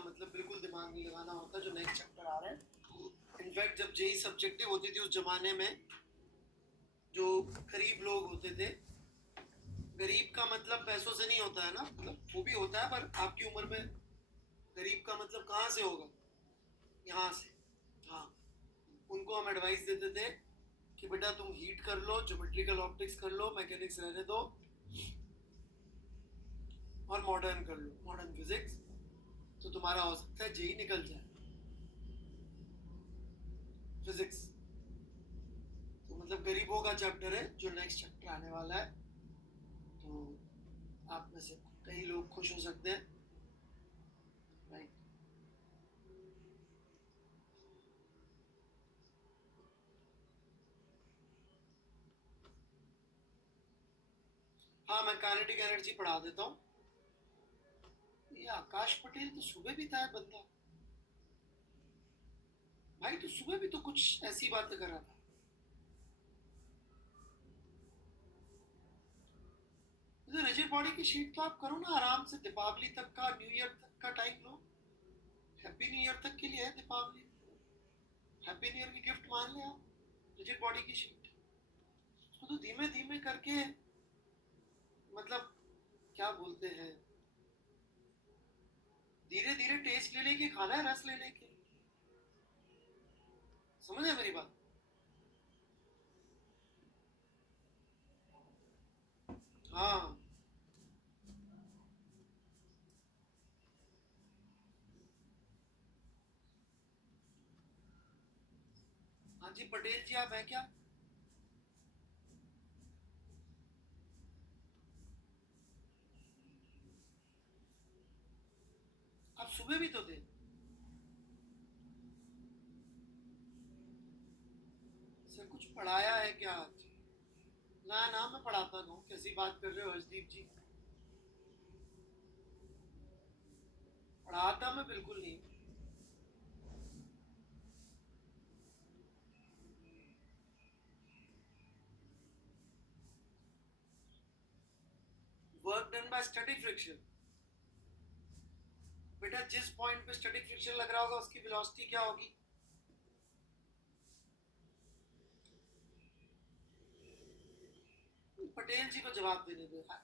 मतलब बिल्कुल दिमाग नहीं लगाना होता जो नेक्स्ट चैप्टर आ रहा है। इनफैक्ट जब जेई सब्जेक्टिव होती थी उस जमाने में, जो गरीब लोग होते थे, गरीब का मतलब पैसों से नहीं होता है ना, मतलब वो भी होता है, पर आपकी उम्र में गरीब का मतलब कहाँ से होगा, यहाँ से। हाँ, उनको हम एडवाइस देते थे कि बेटा तुम हीट कर लो, ज्योमेट्रिकल ऑप्टिक्स कर लो, मैकेनिक्स रहने दो, और मॉडर्न कर लो, मॉडर्न फिजिक्स, तो तुम्हारा हो सकता है जेई निकल जाए फिजिक्स। तो मतलब गरीबों का चैप्टर है जो नेक्स्ट चैप्टर आने वाला है, तो आप में से कई लोग खुश हो सकते हैं, राइट। हाँ, मैं काइनेटिक एनर्जी पढ़ा देता हूँ। ये आकाश पटेल तो सुबह भी था है बंदा भाई, तो सुबह भी तो कुछ ऐसी बातें कर रहा था। तो रिजिड बॉडी की शीट तो आप करो ना आराम से, दीपावली तक का, न्यू ईयर तक का टाइम लो। हैप्पी न्यू ईयर तक के लिए है दीपावली, हैप्पी न्यू ईयर की गिफ्ट मान ले आप रिजिड बॉडी की शीट। उसको तो धीमे धीमे करके, मतलब क्या बोलते हैं, धीरे धीरे टेस्ट ले लेके खाना है, रस ले लेके। समझ है मेरी बात? हाँ। हाँ जी पटेल जी, आप हैं क्या? आप सुबह भी तो थे। सर कुछ पढ़ाया है क्या आज? ना ना, मैं पढ़ाता हूँ, कैसी बात कर रहे हो हर्षदीप जी? पढ़ाता मैं बिल्कुल नहीं। Work done by static friction. बेटा जिस पॉइंट पे स्टैटिक फ्रिक्शन लग रहा होगा उसकी वेलोसिटी क्या होगी? पटेल जी को जवाब देने दो यार।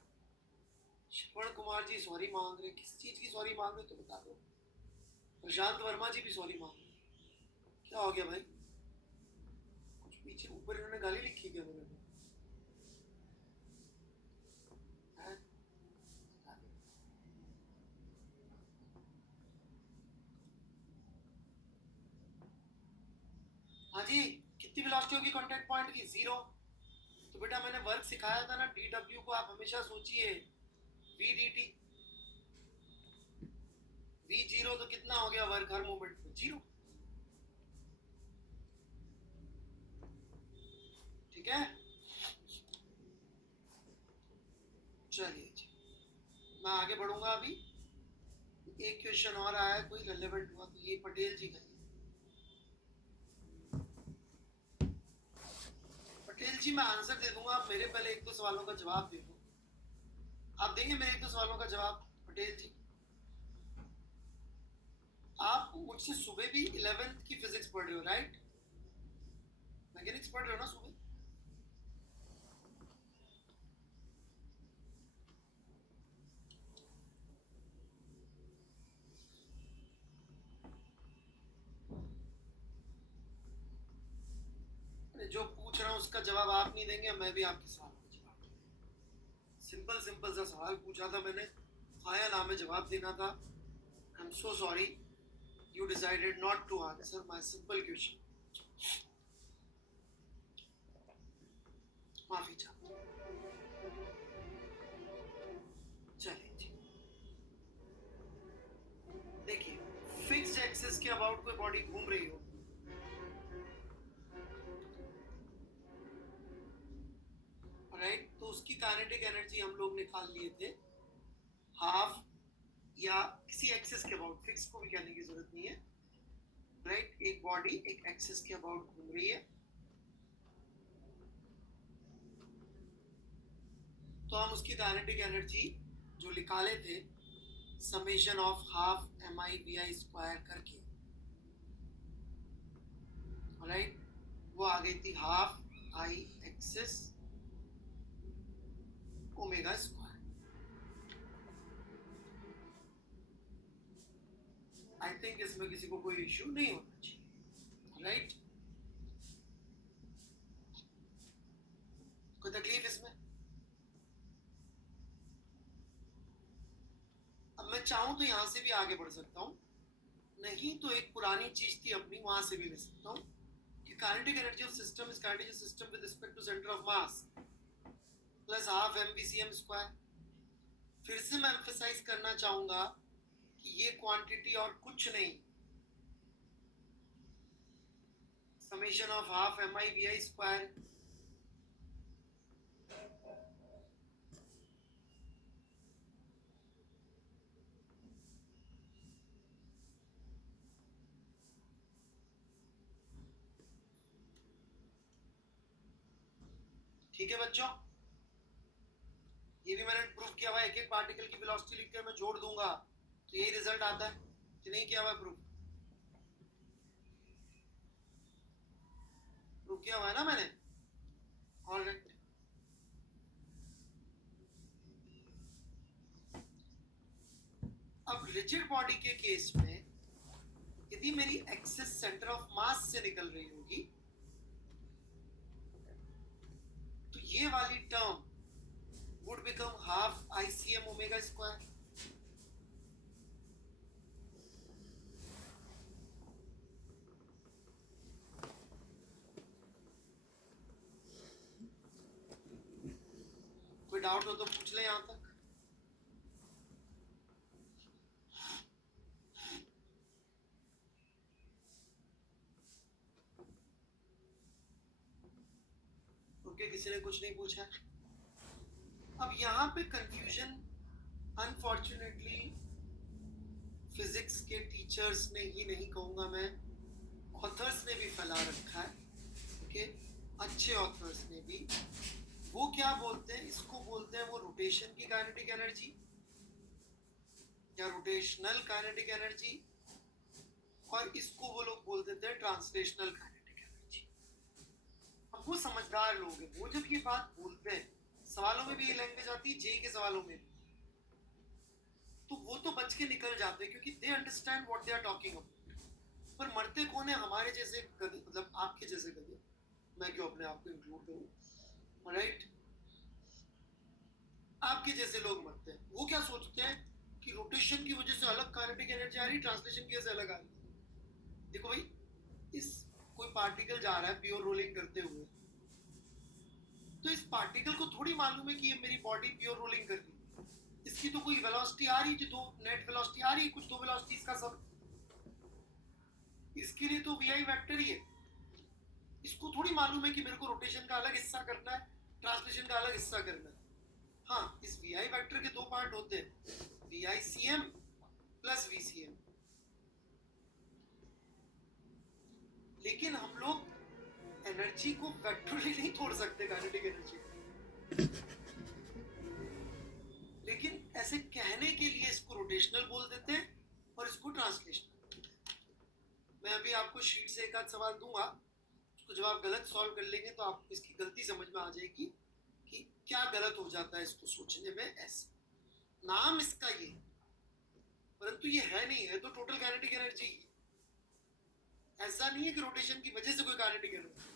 श्रवण कुमार जी सॉरी मांग रहे, किस चीज की सॉरी मांग रहे तो बता दो। प्रशांत वर्मा जी भी सॉरी मांग रहे। क्या हो गया भाई? कुछ पीछे ऊपर इन्होंने गाली लिखी क्या मेरे को? हैं? हाँ जी, कितनी वेलोसिटी होगी कांटेक्ट पॉइंट की? जीरो। तो बेटा मैंने वर्क सिखाया था ना, डी डब्ल्यू को आप हमेशा सोचिए V D T. V zero तो कितना हो गया वर्क हर मोमेंट पे? जीरो। ठीक है, चलिए जी, मैं आगे बढ़ूंगा अभी। एक क्वेश्चन और आया कोई रेलेवेंट हुआ तो ये पटेल जी का ही। पटेल जी मैं आंसर दे दूंगा, आप मेरे पहले एक दो सवालों का जवाब दे दो। आप देंगे मेरे एक दो सवालों का जवाब पटेल जी? आप मुझसे सुबह भी 11th की फिजिक्स पढ़ रहे हो राइट? मैकेनिक्स पढ़ रहे हो ना सुबह? अरे जो पूछ रहा हूँ उसका जवाब आप नहीं देंगे, मैं भी आपके सवाल का जवाब दूंगा। सिंपल सिंपल सा सवाल पूछा था मैंने, आया ना में जवाब देना था। I am so sorry, you decided not to answer my simple question. माफी चाहता हूँ। चलिए जी, देखिए, फिक्स्ड एक्सिस के अबाउट कोई बॉडी घूम रही हो, राइट, तो उसकी काइनेटिक एनर्जी हम लोग निकाल लिए थे हाफ, या किसी एक्सिस के अबाउट, फिक्स को भी कहने की जरूरत नहीं है, राइट। एक बॉडी एक एक्सिस के अबाउट घूम रही है, तो हम उसकी काइनेटिक एनर्जी जो निकाले थे summation of half mi/vi square करके, राइट, वो आ गई थी half i axis omega square. I think इसमें किसी को कोई इश्यू नहीं होना चाहिए, राइट? कोई तकलीफ इसमें? अब मैं चाहूं तो यहां से भी आगे बढ़ सकता हूं, नहीं तो एक पुरानी चीज थी अपनी, वहां से भी ले सकता हूं कि kinetic energy of system is kinetic system with respect to centre of mass plus half mvcm square. फिर से मैं एम्फेसाइज करना चाहूंगा कि ये क्वांटिटी और कुछ नहीं, summation of half mi/vi square ठीक है बच्चों? ये भी मैंने प्रूफ किया हुआ है, एक एक पार्टिकल की वेलोसिटी लिखकर मैं जोड़ दूंगा तो यही रिजल्ट आता है कि नहीं किया हुआ है प्रूफ? प्रूफ किया हुआ है ना मैंने? ऑलराइट, अब रिजिड बॉडी के केस में यदि मेरी एक्सिस सेंटर ऑफ मास से निकल रही होगी तो ये वाली term would become half ICM omega square. कोई डाउट हो तो पूछ ले यहां तक। ओके, किसी ने कुछ नहीं पूछा। अब यहाँ पे कंफ्यूजन अनफॉर्चुनेटली फिजिक्स के टीचर्स ने ही नहीं कहूँगा मैं, ऑथर्स ने भी फैला रखा है, ओके, अच्छे ऑथर्स ने भी। वो क्या बोलते हैं, इसको बोलते हैं वो रोटेशन की काइनेटिक एनर्जी या रोटेशनल काइनेटिक एनर्जी, और इसको वो लोग बोल देते हैं ट्रांसलेशनल काइनेटिक एनर्जी। अब वो समझदार लोग हैं, वो जब ये बात बोलते हैं, सवालों में भी ये लैंग्वेज आती है, जेई के सवालों में भी, तो वो तो बच के निकल जाते हैं क्योंकि they understand what they are talking about. पर मरते कौन है? हमारे जैसे गधे, मतलब आपके जैसे गधे, मैं क्यों अपने आप को इंक्लूड करूं, राइट? आपके जैसे लोग मरते हैं। वो क्या सोचते हैं कि रोटेशन की वजह से अलग काइनेटिक एनर्जी आ रही, ट्रांसलेशन की वजह से अलग आ रही। देखो भाई, इस कोई पार्टिकल जा रहा है प्योर रोलिंग करते हुए, तो इस पार्टिकल को थोड़ी मालूम है कि ये मेरी बॉडी प्योर रोलिंग कर रही है। इसकी तो कोई वेलोसिटी आ रही है, जो नेट वेलोसिटी आ रही है, कुछ दो वेलोसिटीज का सब, इसके लिए तो वी वेक्टर ही है। इसको थोड़ी मालूम है कि मेरे को रोटेशन का अलग हिस्सा करना है, ट्रांसलेशन का अलग हिस्सा करना है। हाँ, इस वी वेक्टर के दो पार्ट होते हैं, VICM प्लस VCM। लेकिन हम लोग एनर्जी को वेक्टरली नहीं तोड़ सकते, काइनेटिक एनर्जी, लेकिन ऐसे कहने के लिए इसको रोटेशनल बोल देते हैं और इसको ट्रांसलेशनल। मैं अभी आपको शीट से एक आध सवाल दूंगा, उसको जब आप गलत सॉल्व कर लेंगे तो आपको इसकी गलती समझ में आ जाएगी कि क्या गलत हो जाता है इसको सोचने में। ऐसे नाम इसका ये, परंतु ये है नहीं है, तो टोटल काइनेटिक एनर्जी। ऐसा नहीं है कि रोटेशन की वजह से कोई काइनेटिक एनर्जी,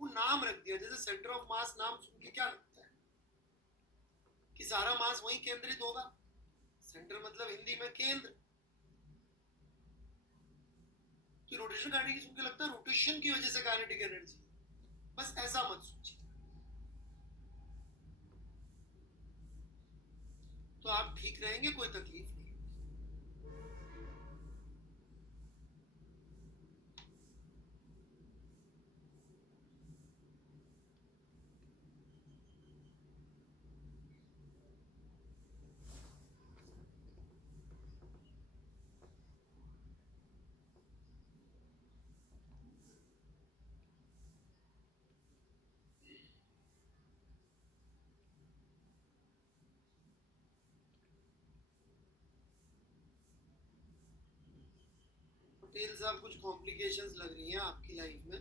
वो नाम रख दिया। जैसे सेंटर ऑफ मास, नाम सुन के क्या लगता है कि सारा मास वहीं केंद्रित होगा। सेंटर मतलब हिंदी में केंद्र, कि रोटेशन काइनेटिक सुन के लगता है रोटेशन की वजह से काइनेटिक एनर्जी। बस ऐसा मत सोचिए, तो आप ठीक रहेंगे, कोई तकलीफ नहीं। पटेल साहब कुछ कॉम्प्लिकेशंस लग रही हैं आपकी लाइफ में।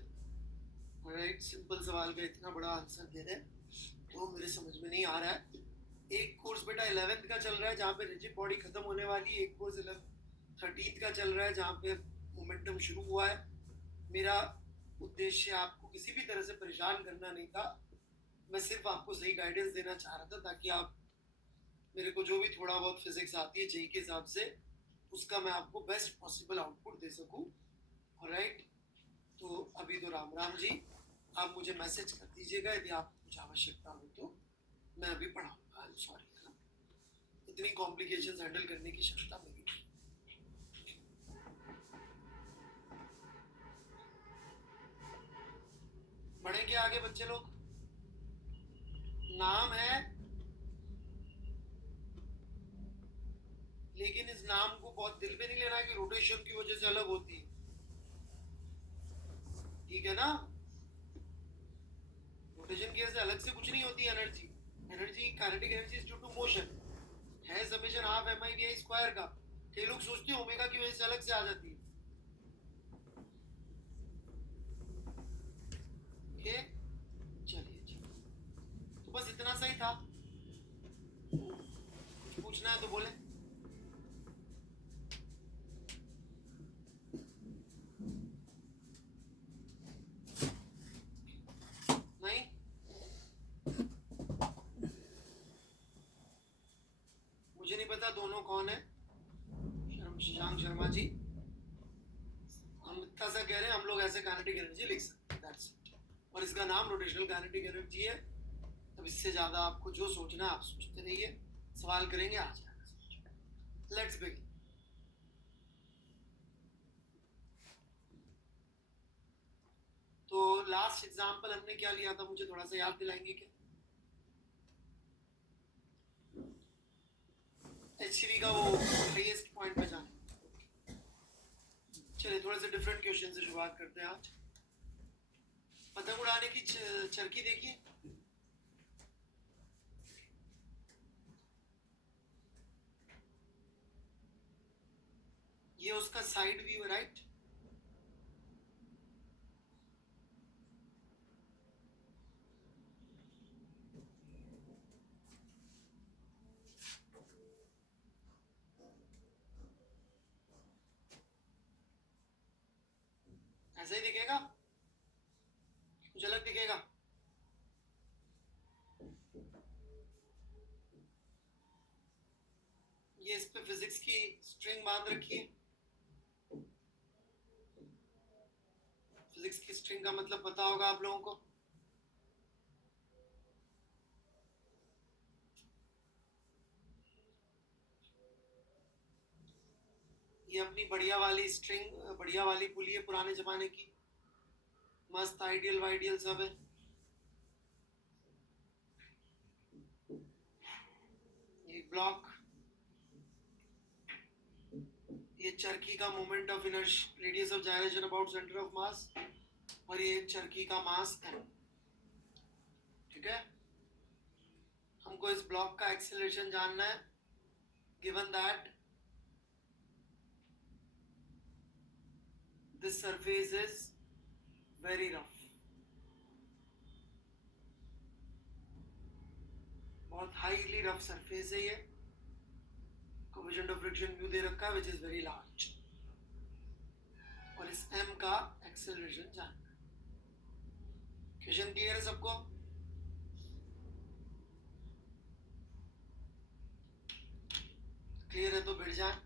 राइट, सिंपल सवाल का इतना बड़ा आंसर दे रहे हैं तो मेरे समझ में नहीं आ रहा है। एक कोर्स बेटा 11th का चल रहा है जहाँ पे रिजिड बॉडी खत्म होने वाली है, एक कोर्स 13th का चल रहा है जहाँ पे मोमेंटम शुरू हुआ है। मेरा उद्देश्य आपको किसी भी तरह से परेशान करना नहीं था, मैं सिर्फ आपको सही गाइडेंस देना चाह रहा था ताकि आप मेरे को जो भी थोड़ा बहुत फिजिक्स आती है जेई के हिसाब से उसका मैं आपको बेस्ट पॉसिबल आउटपुट दे सकूं। ऑलराइट, तो अभी तो राम राम जी, आप मुझे मैसेज कर दीजिएगा यदि आपको कुछ आवश्यकता हो तो मैं अभी पढ़ाऊंगा। आई एम सॉरी, इतनी कॉम्प्लिकेशंस हैंडल करने की क्षमता मेरी नहीं। बढ़े क्या आगे बच्चे लोग? नाम है लेकिन इस नाम को बहुत दिल पे नहीं लेना कि रोटेशन की वजह से अलग होती है, ठीक है ना? रोटेशन की वजह से अलग से कुछ नहीं होती energy. Energy kinetic energy is due to motion, है summation half M I V I square का। कई लोग सोचते हैं ओमेगा की वजह से अलग से आ जाती है। ओके, चलिए तो बस इतना सही था। कुछ पूछना है तो बोले। नहीं, मुझे नहीं पता दोनों कौन है। शशांक शर्मा जी, हम इतना सा कह रहे हैं हम लोग ऐसे काइनेटिक एनर्जी लिख सकते हैं, दैट्स इट। और इसका नाम रोटेशनल काइनेटिक एनर्जी है। अब इससे ज़्यादा आपको जो सोचना है आप सोचते रहिए, सवाल करेंगे आ जाएगा। Let's begin. तो लास्ट एग्जांपल हमने क्या लिया था, मुझे थोड़ा सा याद दिलाएंगे क्या? एचसीवी का वो हाईएस्ट पॉइंट पे जाना। चलिए थोड़े से डिफरेंट क्वेश्चन से शुरुआत करते हैं आज। पतंग उड़ाने की चरखी देखिए, ये उसका साइड व्यू है, राइट? ऐसा ही दिखेगा, कुछ अलग दिखेगा? ये इस पे फिजिक्स की स्ट्रिंग बांध रखी है। फिजिक्स की स्ट्रिंग का मतलब पता होगा आप लोगों को। ये अपनी बढ़िया वाली स्ट्रिंग, बढ़िया वाली पुली है पुराने जमाने की, मस्त आइडियल वाइडियल सब है। ये ब्लॉक, ये चरखी का moment of inertia, radius of gyration about centre of मास, और ये चरखी का मास m। ठीक है, हमको इस ब्लॉक का एक्सेलरेशन जानना है, given that this surface is very rough, बहुत हाईली रफ सरफेस है ये। कोएफिशिएंट ऑफ फ्रिक्शन म्यू दे रखा है विच इज वेरी लार्ज, और इस m का एक्सेलरेशन जानना है। क्वेश्चन क्लियर है सबको? क्लियर है तो बैठ जाए।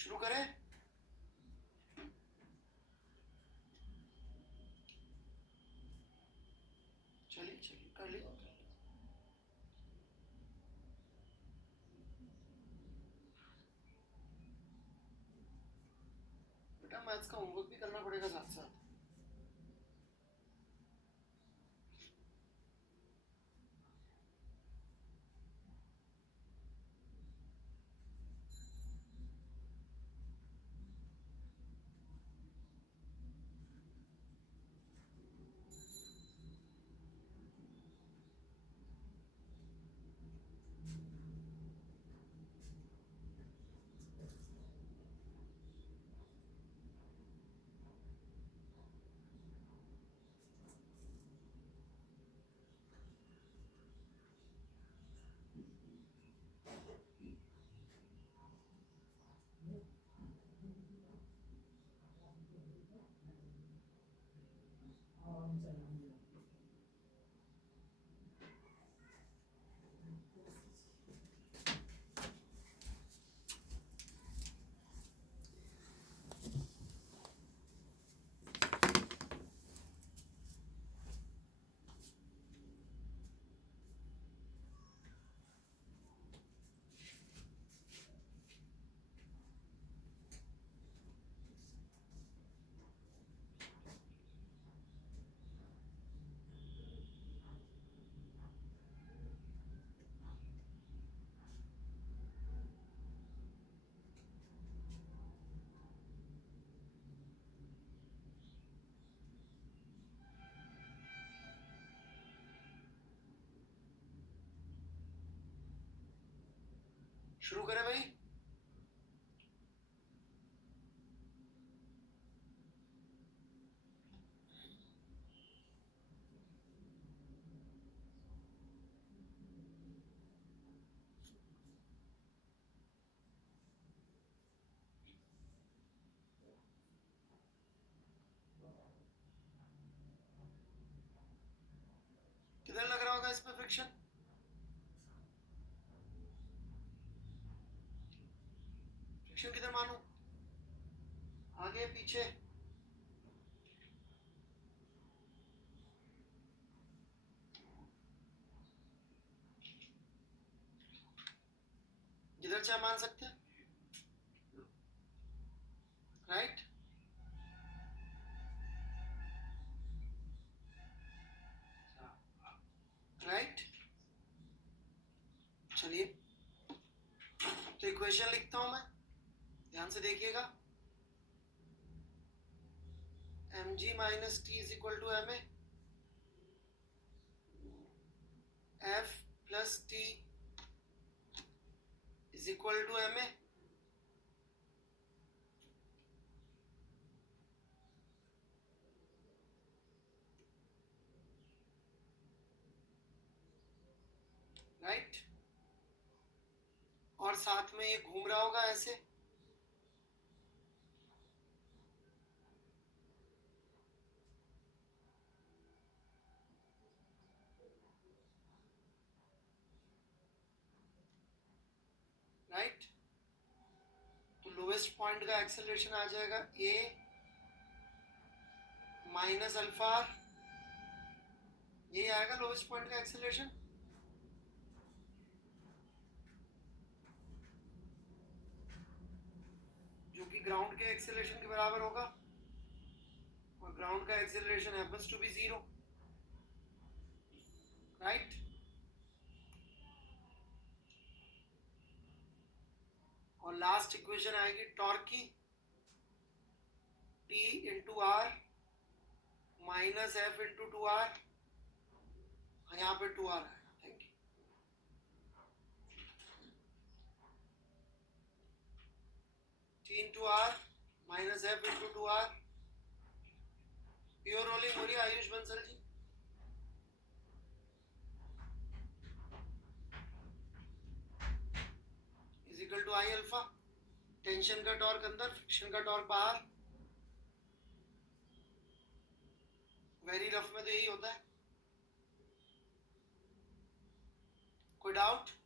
शुरू करें? चलिए चलिए कर लीजिए। बेटा मैथ्स का होमवर्क भी करना पड़ेगा साथ साथ। शुरू करें भाई? किधर लग रहा होगा इसमें फ्रिक्शन? फ्रिक्शन किधर मानूं? आगे पीछे? जिधर चाहे मान सकते हैं, राइट? राइट? चलिए तो इक्वेशन लिखता हूं मैं, ध्यान से देखिएगा। mg minus T is equal to M A, F plus T is equal to M A, right? और साथ में ये घूम रहा होगा ऐसे, राइट? तो लोएस्ट पॉइंट का एक्सेलरेशन आ जाएगा ए माइनस अल्फा, ये आएगा लोएस्ट पॉइंट का एक्सेलरेशन। जो कि ग्राउंड के एक्सेलरेशन के बराबर होगा, और ग्राउंड का acceleration happens to be 0, right? और लास्ट इक्वेशन आएगी टॉर्क की, T into R minus F into 2r, यहाँ पे 2r आएगा। Thank you. T into R minus F into 2r। Pure rolling हो रही है Ayush Bansal ji. Is equal to I alpha, tension का टॉर्क अंदर, फ्रिक्शन का टॉर्क बाहर। वेरी रफ में तो यही होता है। कोई डाउट?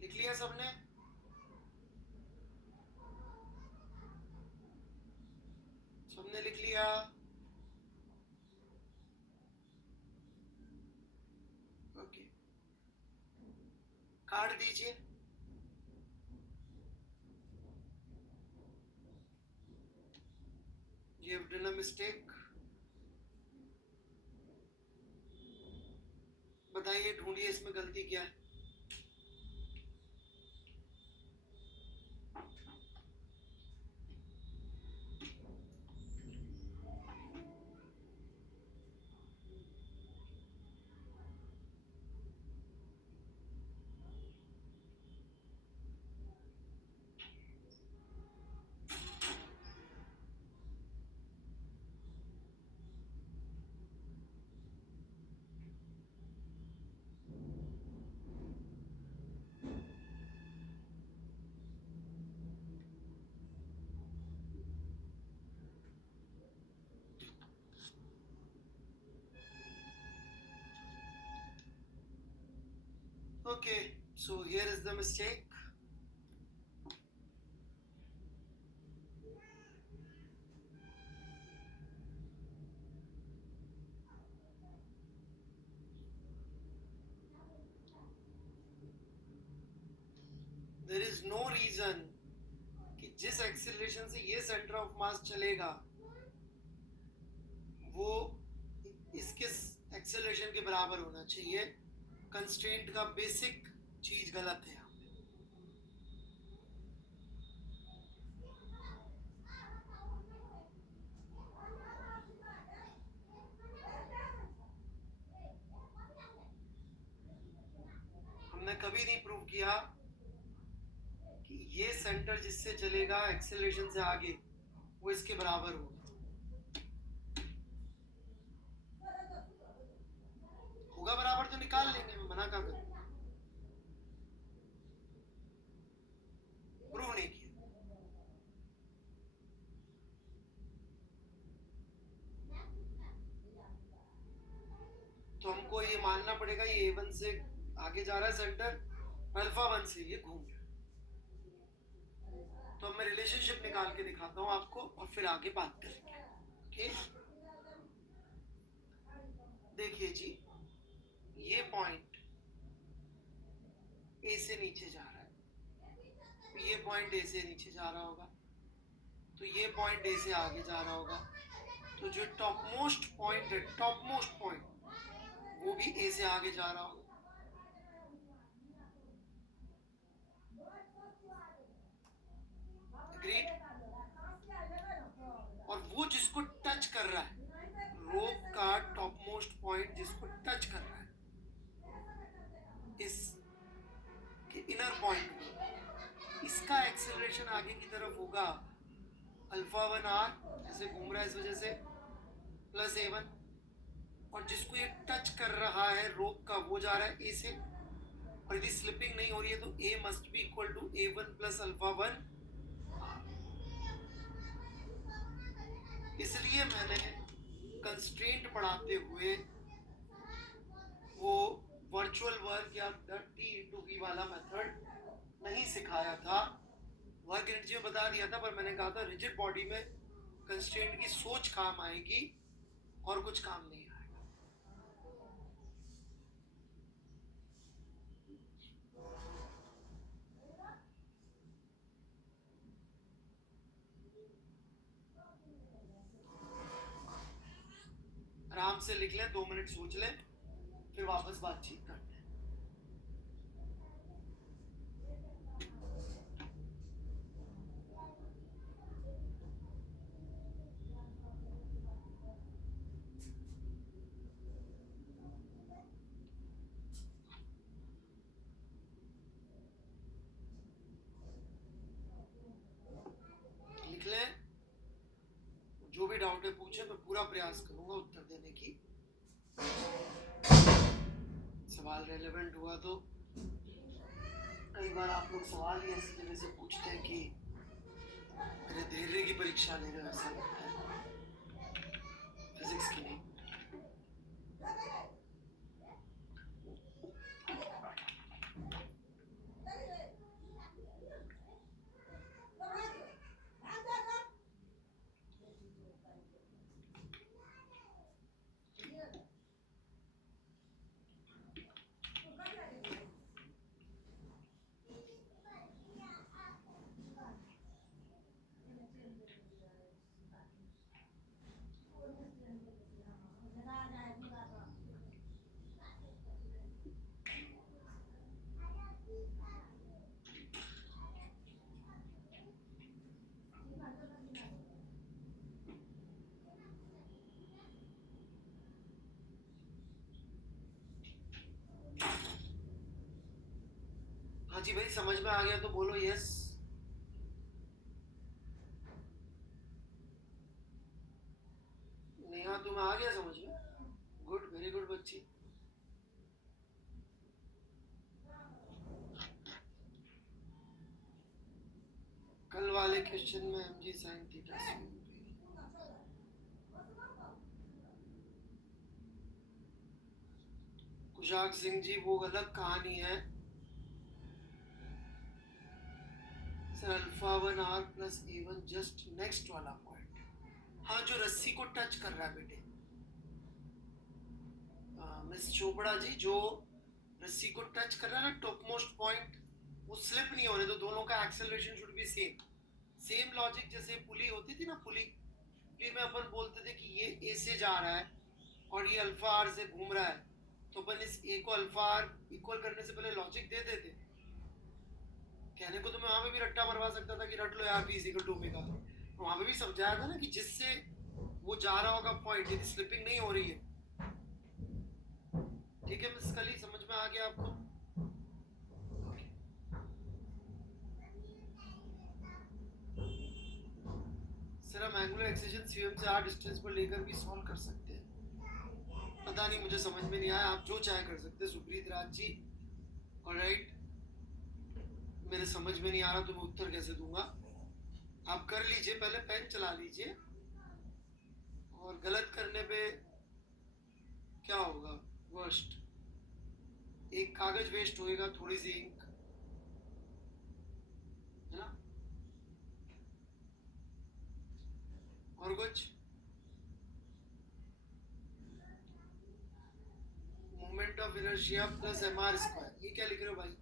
लिख लिया सबने? सबने लिख लिया? ओके, कार्ड दीजिए। You have done a mistake. बताइए, ढूंढिए इसमें गलती क्या है। Okay, so here is the mistake. There is no reason कि जिस एक्सीलरेशन से ये सेंटर ऑफ मास चलेगा वो इसके एक्सीलरेशन के बराबर होना चाहिए। कंस्ट्रेंट का बेसिक चीज गलत है। हमने कभी नहीं प्रूव किया कि ये सेंटर जिससे चलेगा एक्सेलरेशन से आगे वो इसके बराबर होगा। होगा बराबर तो निकाल लेंगे, मैं मना कर दूंगा। प्रूव नहीं किया। तो हमको ये मानना पड़ेगा ये A1 से आगे जा रहा है सेंटर, अल्फा 1 से ये घूम रहा है। तो मैं रिलेशनशिप निकाल के दिखाता हूँ आपको और फिर आगे बात करेंगे। ओके, देखिए जी, ये पॉइंट ए से नीचे जा रहा है, ये पॉइंट ए से नीचे जा रहा होगा, तो ये पॉइंट ए से आगे जा रहा होगा। तो जो टॉप मोस्ट पॉइंट है, टॉप मोस्ट पॉइंट, वो भी ए से आगे जा रहा होगा। ग्रेट। और वो जिसको टच कर रहा है, रोप का टॉप मोस्ट पॉइंट जिसको टच कर रहा है, इस के इनर पॉइंट में, इसका एक्सेलरेशन आगे की तरफ होगा अल्फा 1 आर, ऐसे घूम रहा है इस वजह से, प्लस A1। और जिसको ये टच कर रहा है रोप का, वो जा रहा है ए से, और यदि स्लिपिंग नहीं हो रही है तो A must be equal to A1 plus alpha 1। इसलिए मैंने कंस्ट्रेंट पढ़ाते हुए वो वर्चुअल वर्क या T इंटू V वाला मेथड नहीं सिखाया था। वर्क एनर्जी में बता दिया था, पर मैंने कहा था रिजिड बॉडी में कंस्ट्रेंट की सोच काम आएगी और कुछ काम नहीं आएगा। आराम से लिख लें, 2 मिनट सोच लें, फिर वापस बातचीत करते हैं। लिख लें, जो भी डाउट है पूछे, मैं पूरा प्रयास करूंगा उत्तर देने की। सवाल रेलेवेंट हुआ तो, कई बार आप लोग सवाल ही ऐसी जगह से पूछते हैं कि मेरे धैर्य की परीक्षा ले रहे हो ऐसा लगता है, फिजिक्स की नहीं। हाँ जी भाई, समझ में आ गया तो बोलो यस। नेहा, तुम्हें आ गया समझ में? गुड, वेरी गुड बच्ची। कल वाले क्वेश्चन में mg sin थीटा से कुशाक सिंह जी, वो गलत कहानी है sir. Alpha 1r plus a1 just next वाला पॉइंट, हाँ जो रस्सी को टच कर रहा है बेटे। मिस चोपड़ा जी, जो रस्सी को टच कर रहा है ना, टॉप मोस्ट पॉइंट, वो स्लिप नहीं हो रहे, तो दोनों का acceleration should be same logic. जैसे पुली होती थी ना, पुली में अपन बोलते थे कि ये ए से जा रहा है और ये अल्फा आर से घूम रहा है, तो अपन इस ए को अल्फा आर इक्वल करने से पहले लॉजिक दे देते। कहने को तो मैं वहां पे भी रट्टा मरवा सकता था कि रट लो यार, पी इक्वल टू ओमेगा, तो वहां पे भी समझाया था ना कि जिससे वो जा रहा होगा पॉइंट, यदि स्लिपिंग नहीं हो रही है। ठीक है मिस कली, समझ में आ गया आपको? सर हम एंगुलर एक्सेशन सीएम से आर डिस्टेंस पर लेकर भी सॉल्व कर सकते हैं। पता नहीं, मुझे समझ में नहीं आया। आप जो चाहे कर सकते हैं सुप्रीत राज जी। ऑलराइट, मेरे समझ में नहीं आ रहा तो मैं उत्तर कैसे दूंगा। आप कर लीजिए, पहले पेन चला लीजिए, और गलत करने पे क्या होगा? वर्स्ट, एक कागज वेस्ट होएगा, थोड़ी सी इंक, है ना? और कुछ? Moment of inertia plus mr square, ये क्या लिख रहे हो भाई?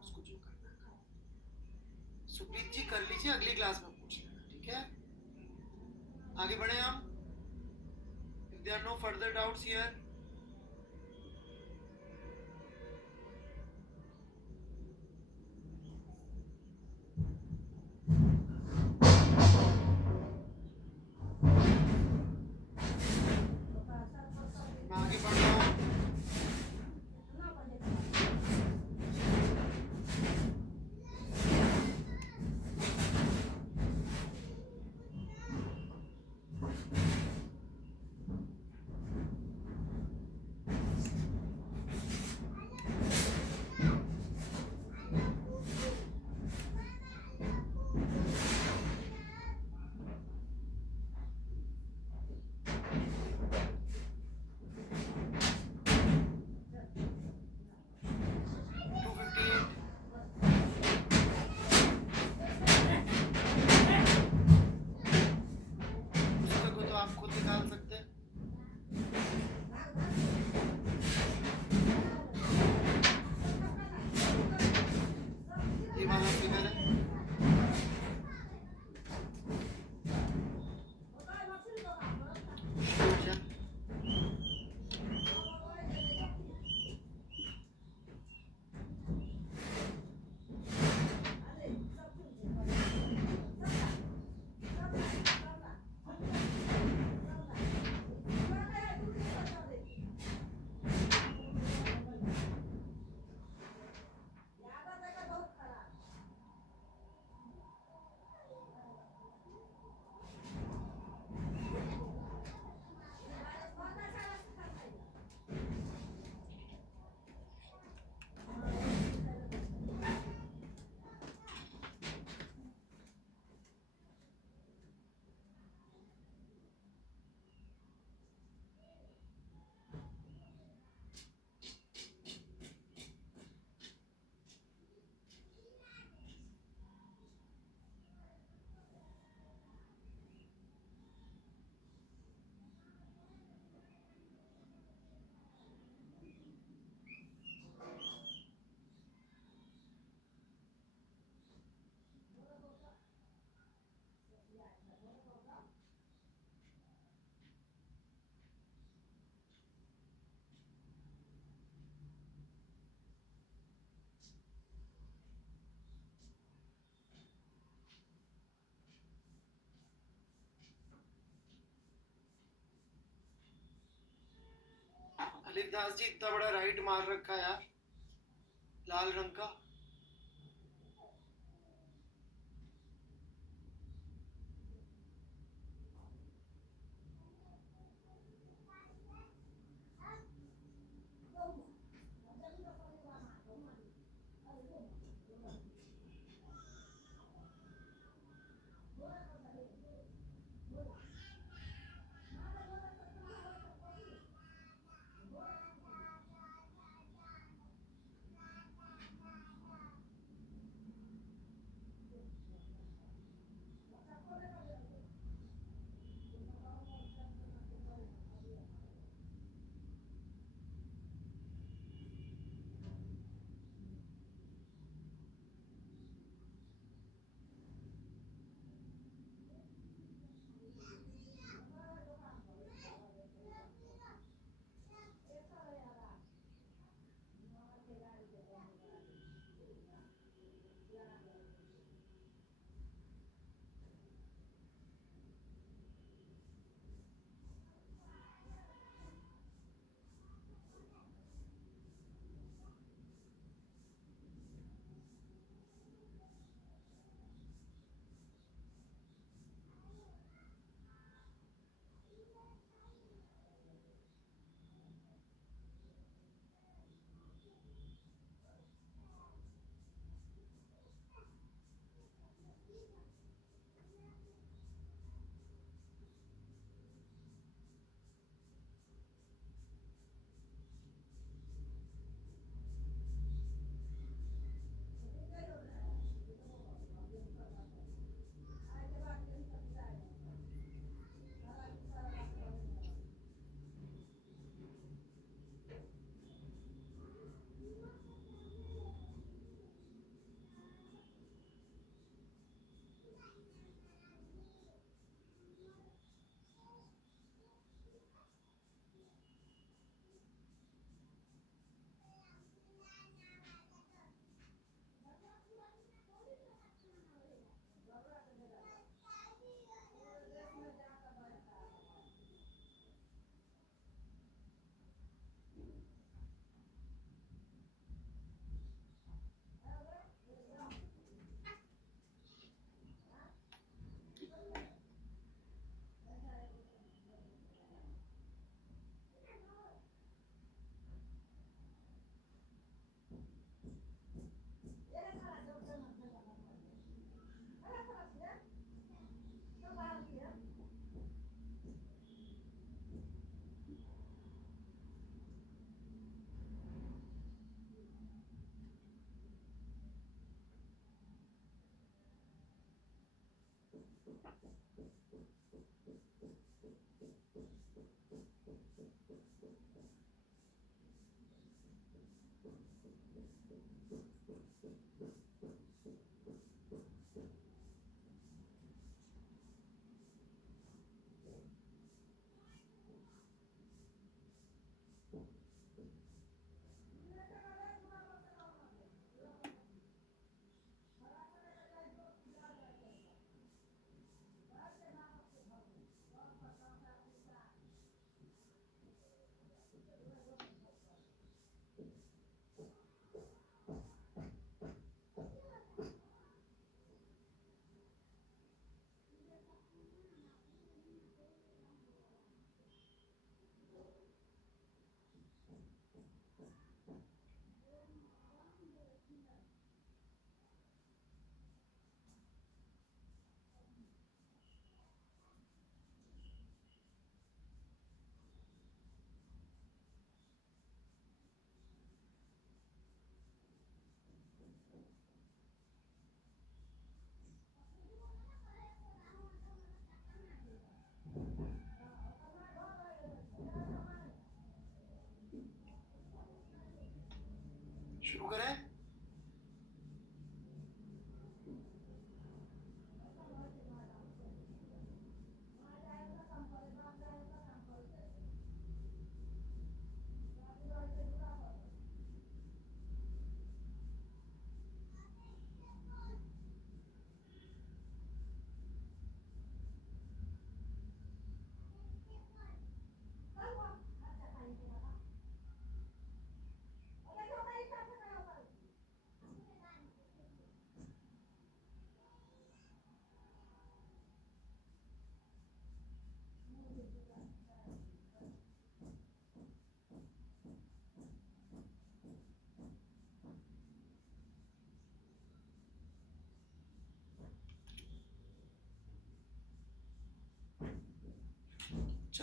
उसको जो करना है सुप्रीत जी कर लीजिए, अगली क्लास में पूछ लेना, ठीक है? आगे बढ़े हम। If there are no further doubts here, मैं आगे बढ़ रहा हूँ। आप खुद निकाल सकते हैं। ये वाला फिगर है, ऊर्जा। ललितदास जी इतना बड़ा राइट मार रखा यार, लाल रंग का।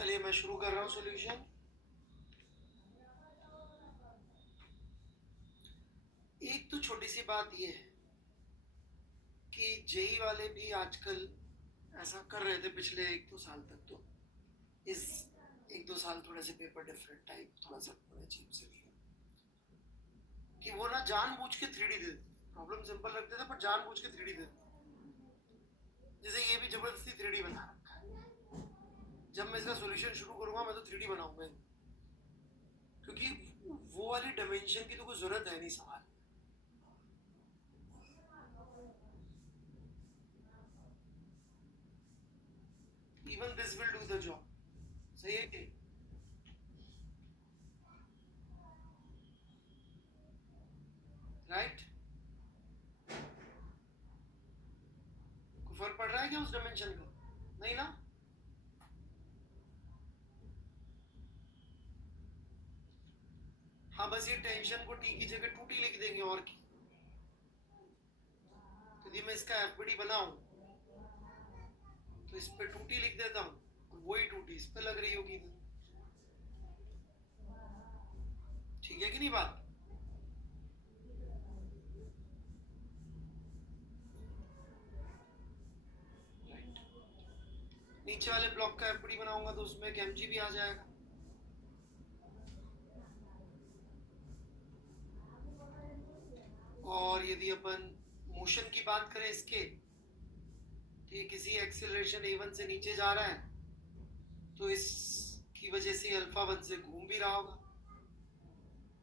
चलिए मैं शुरू कर रहा हूँ सॉल्यूशन। एक तो छोटी सी बात ये है कि जेई वाले भी आजकल ऐसा कर रहे थे पिछले 1-2 साल तक। तो इस 1-2 साल थोड़े से पेपर डिफरेंट टाइप, थोड़ा सा अजीब से दिया कि वो ना जानबूझ के 3D दे देते, प्रॉब्लम सिंपल रखते थे पर जानबूझ के 3D दे देते। जैसे ये भी जबरदस्ती 3D बना रखा है। जब मैं इसका सॉल्यूशन शुरू करूंगा मैं तो 3D बनाऊंगा ही, क्योंकि वो वाली डायमेंशन की तो कोई जरूरत है नहीं सवाल। Even this will do the job. सही है कि राइट? कोई फर्क पड़ रहा है क्या उस डायमेंशन का? नहीं ना? हाँ, बस ये टेंशन को टी की जगह 2T लिख देंगे और की। तो यदि मैं इसका एफबीडी बनाऊं तो इस पे 2T लिख देता हूँ, वही 2T इस पे लग रही होगी। ठीक है कि नहीं बात? नीचे वाले ब्लॉक का एफबीडी बनाऊंगा तो उसमें एक एमजी भी आ जाएगा। और यदि अपन मोशन की बात करें इसके, तो ये किसी एक्सेलरेशन a1 से नीचे जा रहा है तो इसकी वजह से अल्फा 1 से घूम भी रहा होगा,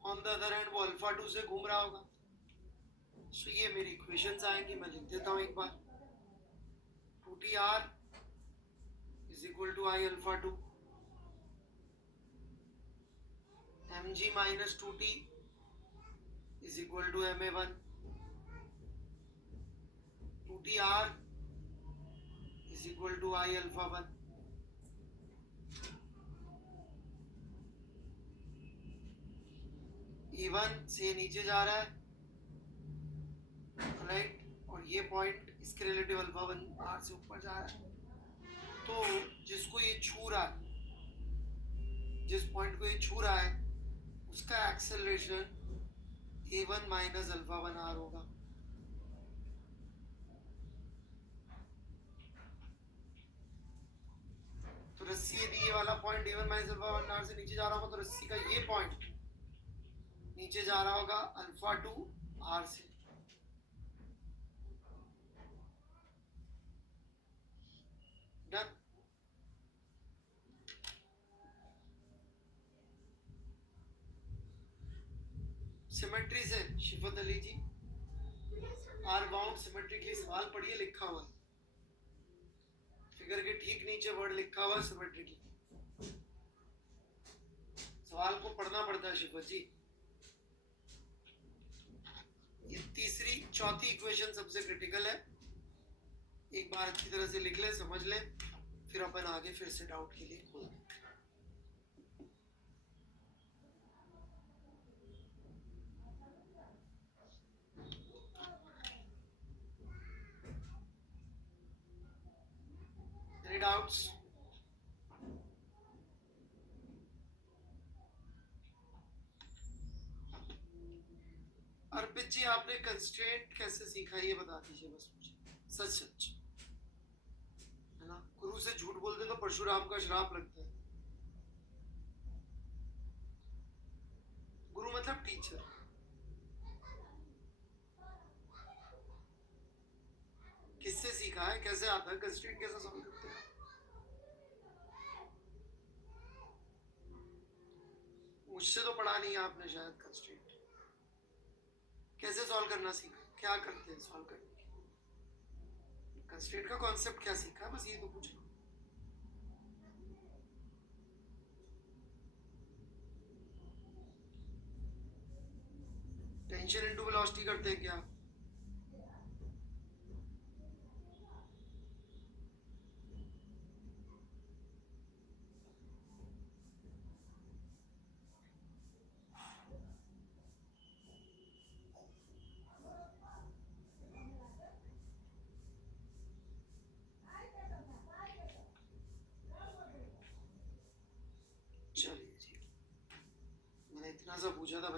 ऑन द अदर हैंड वो अल्फा 2 से घूम रहा होगा। सो ये मेरी इक्वेशंस आएंगी, मैं लिख देता हूँ एक बार। 2TR is equal to I alpha 2 mg minus 2T is equal to ma1 2TR is equal to I alpha 1। A1 से नीचे जा रहा है, राइट? और ये पॉइंट इसके रिलेटिव अल्फा 1 R से ऊपर जा रहा है। तो जिसको ये छू रहा है, जिस पॉइंट को ये छू रहा है, उसका acceleration A1 minus alpha 1 R होगा। तो रस्सी यदि ये वाला point A1 minus alpha 1 R से नीचे जा रहा होगा तो रस्सी का ये पॉइंट नीचे जा रहा होगा अल्फा 2 R से। डन? सिमेट्री से शिफत अली जी, आर बाउंड सिमेट्रिकली सवाल पढ़िए, लिखा हुआ है फिगर के ठीक नीचे वर्ड लिखा हुआ है सिमेट्रिकली। सवाल को पढ़ना पड़ता है शिफत जी। ये तीसरी चौथी इक्वेशन सबसे क्रिटिकल है, एक बार अच्छी तरह से लिख ले, समझ ले, फिर अपन आगे फिर से डाउट के लिए खोल दें। Any doubts? अर्पित जी, आपने कंस्ट्रेंट कैसे सीखा ये बता दीजिए बस मुझे, सच सच, है ना? गुरु से झूठ बोलते तो परशुराम का श्राप लगता है। गुरु मतलब टीचर। किससे सीखा है, कैसे आता है, कंस्ट्रेंट कैसे सॉल्व करते हैं? मुझसे तो पढ़ा नहीं है आपने शायद कंस्ट्रेंट। कैसे सॉल्व करना सीखा, क्या करते हैं सॉल्व करने के? कंस्ट्रेंट का कॉन्सेप्ट क्या सीखा है, बस ये तो पूछ लो। टेंशन इनटू वेलोसिटी करते हैं क्या?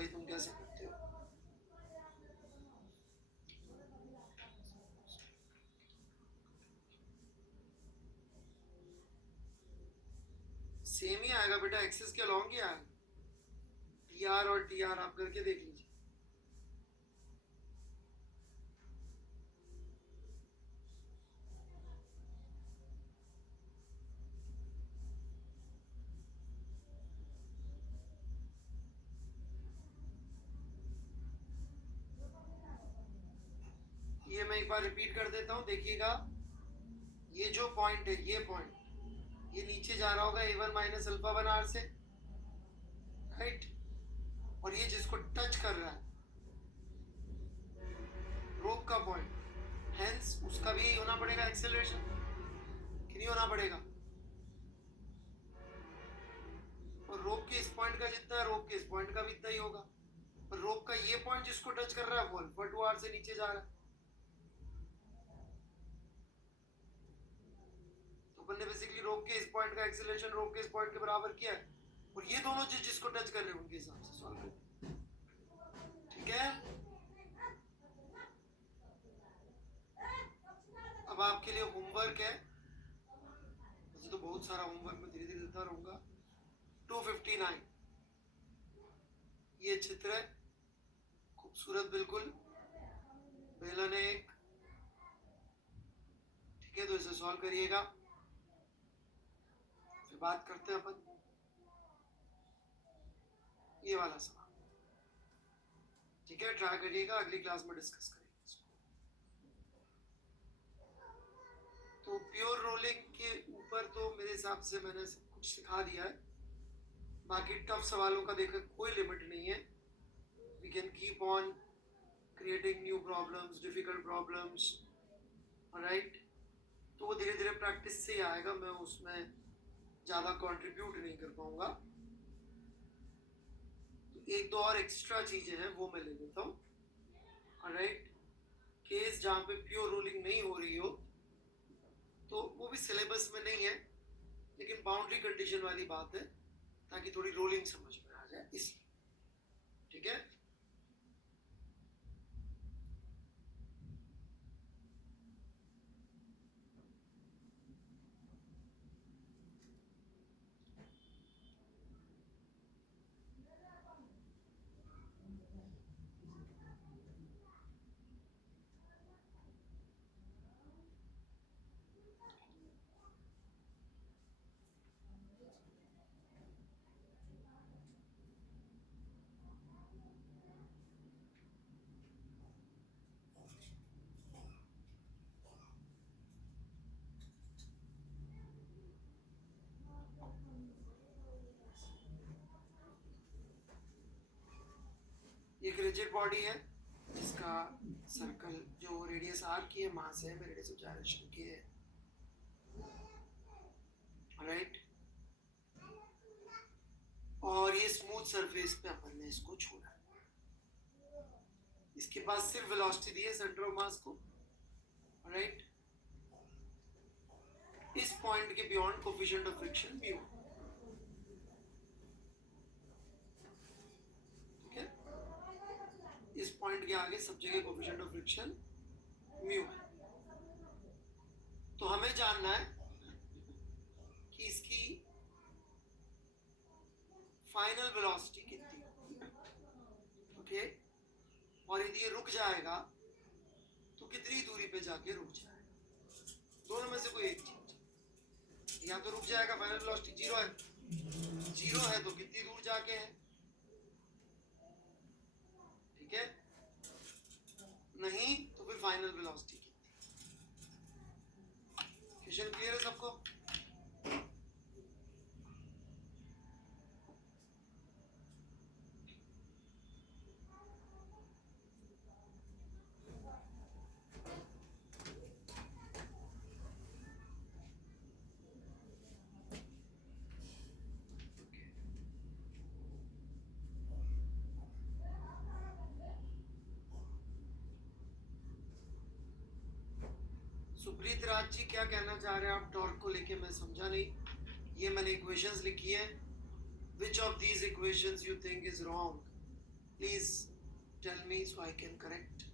भाई तुम कैसे करते हो। सेम ही आएगा बेटा, एक्सेस के लॉन्ग ही आएगा। टी आर और टी आर आप करके देख लीजिए। ये मैं एक बार रिपीट कर देता हूँ, देखिएगा। ये जो पॉइंट है, ये पॉइंट, ये नीचे जा रहा होगा A1 माइनस अल्फा 1 R से, राइट। और ये जिसको टच कर रहा है रोक का पॉइंट, हेंस उसका भी होना पड़ेगा एक्सेलरेशन, कि नहीं होना पड़ेगा। और रोक के इस पॉइंट का जितना है, रोक के इस पॉइंट का भी इतना ही होगा। और रोक का ये पॉइंट जिसको टच कर रहा है वो अल्फा 2 R से नीचे जा रहा है। तो अपन ने बेसिकली रोक के इस पॉइंट का एक्सेलरेशन रोक के इस पॉइंट के बराबर किया है, और ये दोनों चीज जिसको टच कर रहे हैं उनके हिसाब से सॉल्व करें, ठीक है। अब आपके लिए होमवर्क है, वैसे तो बहुत सारा होमवर्क मैं धीरे धीरे देता रहूंगा। 259 ये चित्र है, खूबसूरत बिल्कुल, बेलन एक, ठीक है। तो इसे सॉल्व करिएगा, फिर बात करते हैं अपन ये वाला सवाल, ठीक है। ट्राई करिएगा, अगली क्लास में डिस्कस करेंगे इसको। तो प्योर रोलिंग के ऊपर तो मेरे हिसाब से मैंने सब कुछ सिखा दिया है। बाकी टफ सवालों का देखकर कोई लिमिट नहीं है, we can keep on creating new problems, difficult problems, right. तो वो धीरे धीरे प्रैक्टिस से ही आएगा, मैं उसमें ज़्यादा कंट्रीब्यूट नहीं कर पाऊंगा। तो एक दो और एक्स्ट्रा चीज़ें हैं वो मैं ले लेता हूँ, राइट। केस जहाँ पे प्योर रोलिंग नहीं हो रही हो तो वो भी सिलेबस में नहीं है, लेकिन बाउंड्री कंडीशन वाली बात है, ताकि थोड़ी रोलिंग समझ में आ जाए इसलिए, ठीक है। एक रिजिड बॉडी है जिसका सर्कल जो रेडियस आर की है, मास है, रेडियस ऑफ जायरेशन की है, राइट। और ये स्मूथ सरफेस पे अपन ने इसको छोड़ा है, इसके पास सिर्फ वेलोसिटी दी है सेंटर ऑफ मास को, राइट। इस पॉइंट के beyond coefficient of friction mu, ठीक है। इस पॉइंट के आगे सब जगह कोफिशिएंट ऑफ फ्रिक्शन म्यू है। तो हमें जानना है कि इसकी फाइनल वेलोसिटी कितनी होगी, ओके। और यदि ये रुक जाएगा तो कितनी दूरी पे जाके रुक जाएगा, दोनों में से कोई एक चीज। या तो रुक जाएगा, फाइनल वेलोसिटी 0 है, 0 है तो कितनी दूर जाके है, ठीक है। नहीं तो फिर फाइनल वेलोसिटी कितनी। क्वेश्चन क्लियर है सबको? सुप्रीत राज जी क्या कहना चाह रहे हैं आप टॉर्क को लेके, मैं समझा नहीं। ये मैंने इक्वेशंस लिखी है, which of these equations you think is wrong, Please tell me so I can correct.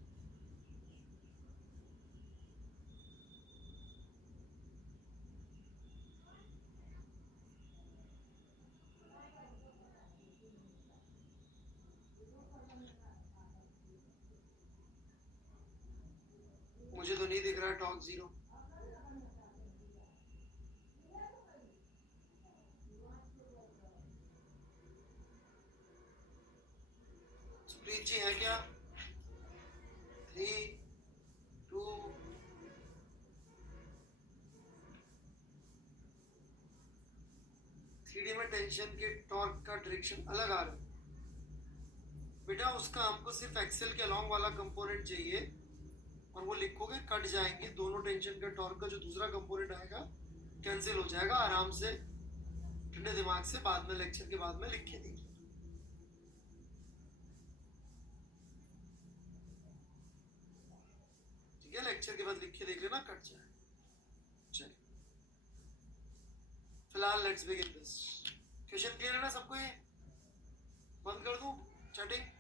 मुझे तो नहीं दिख रहा टॉक जीरो. सुप्रीत जी है क्या? 3, 2. 3D में टेंशन के टॉर्क का डायरेक्शन अलग आ रहा है बेटा. उसका हमको सिर्फ एक्सेल के अलॉन्ग वाला कंपोनेंट चाहिए और वो लिखोगे कट जाएंगे दोनों. टेंशन के टॉर्क का जो दूसरा कंपोनेंट आएगा कैंसिल हो जाएगा. आराम से ठंडे दिमाग से बाद में लेक्चर के बाद में लिख के देखिए. ठीक है, लेक्चर के बाद लिख के देख लेना कट जाए. चलिए फिलहाल let's begin this. Question clear है ना सबको? ये बंद कर दूं chatting?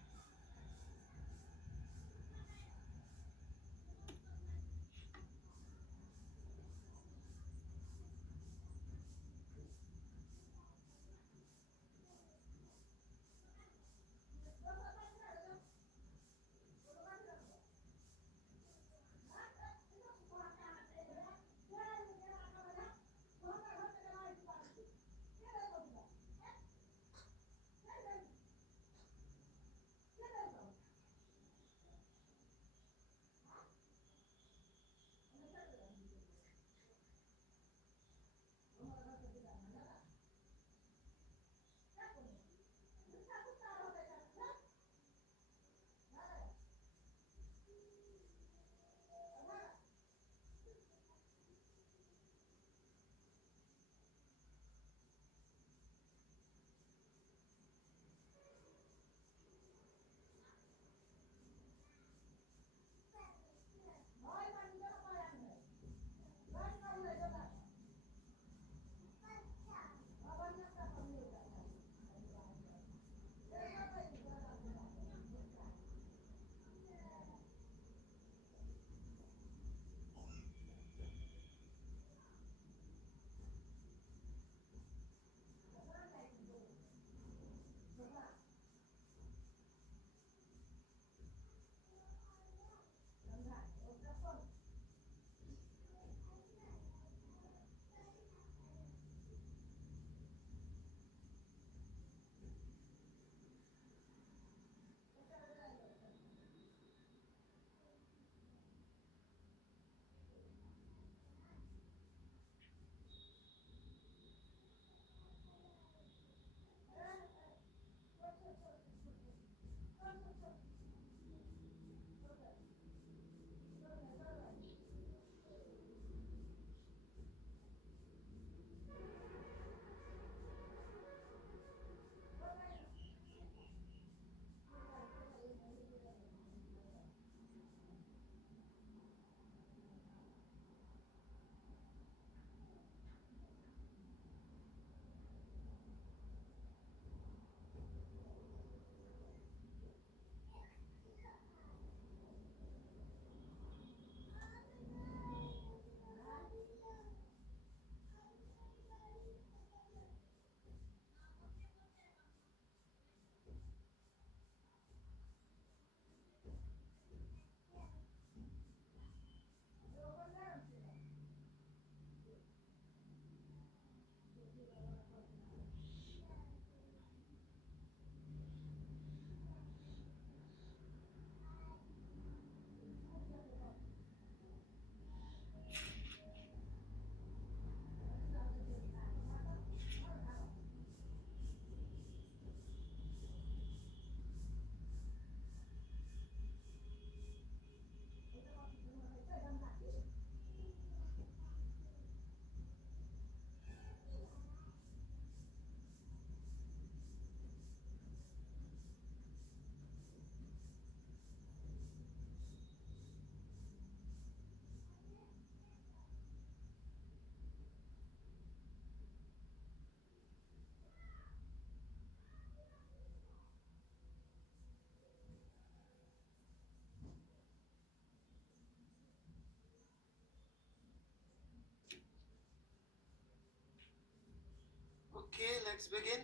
Okay, let's begin.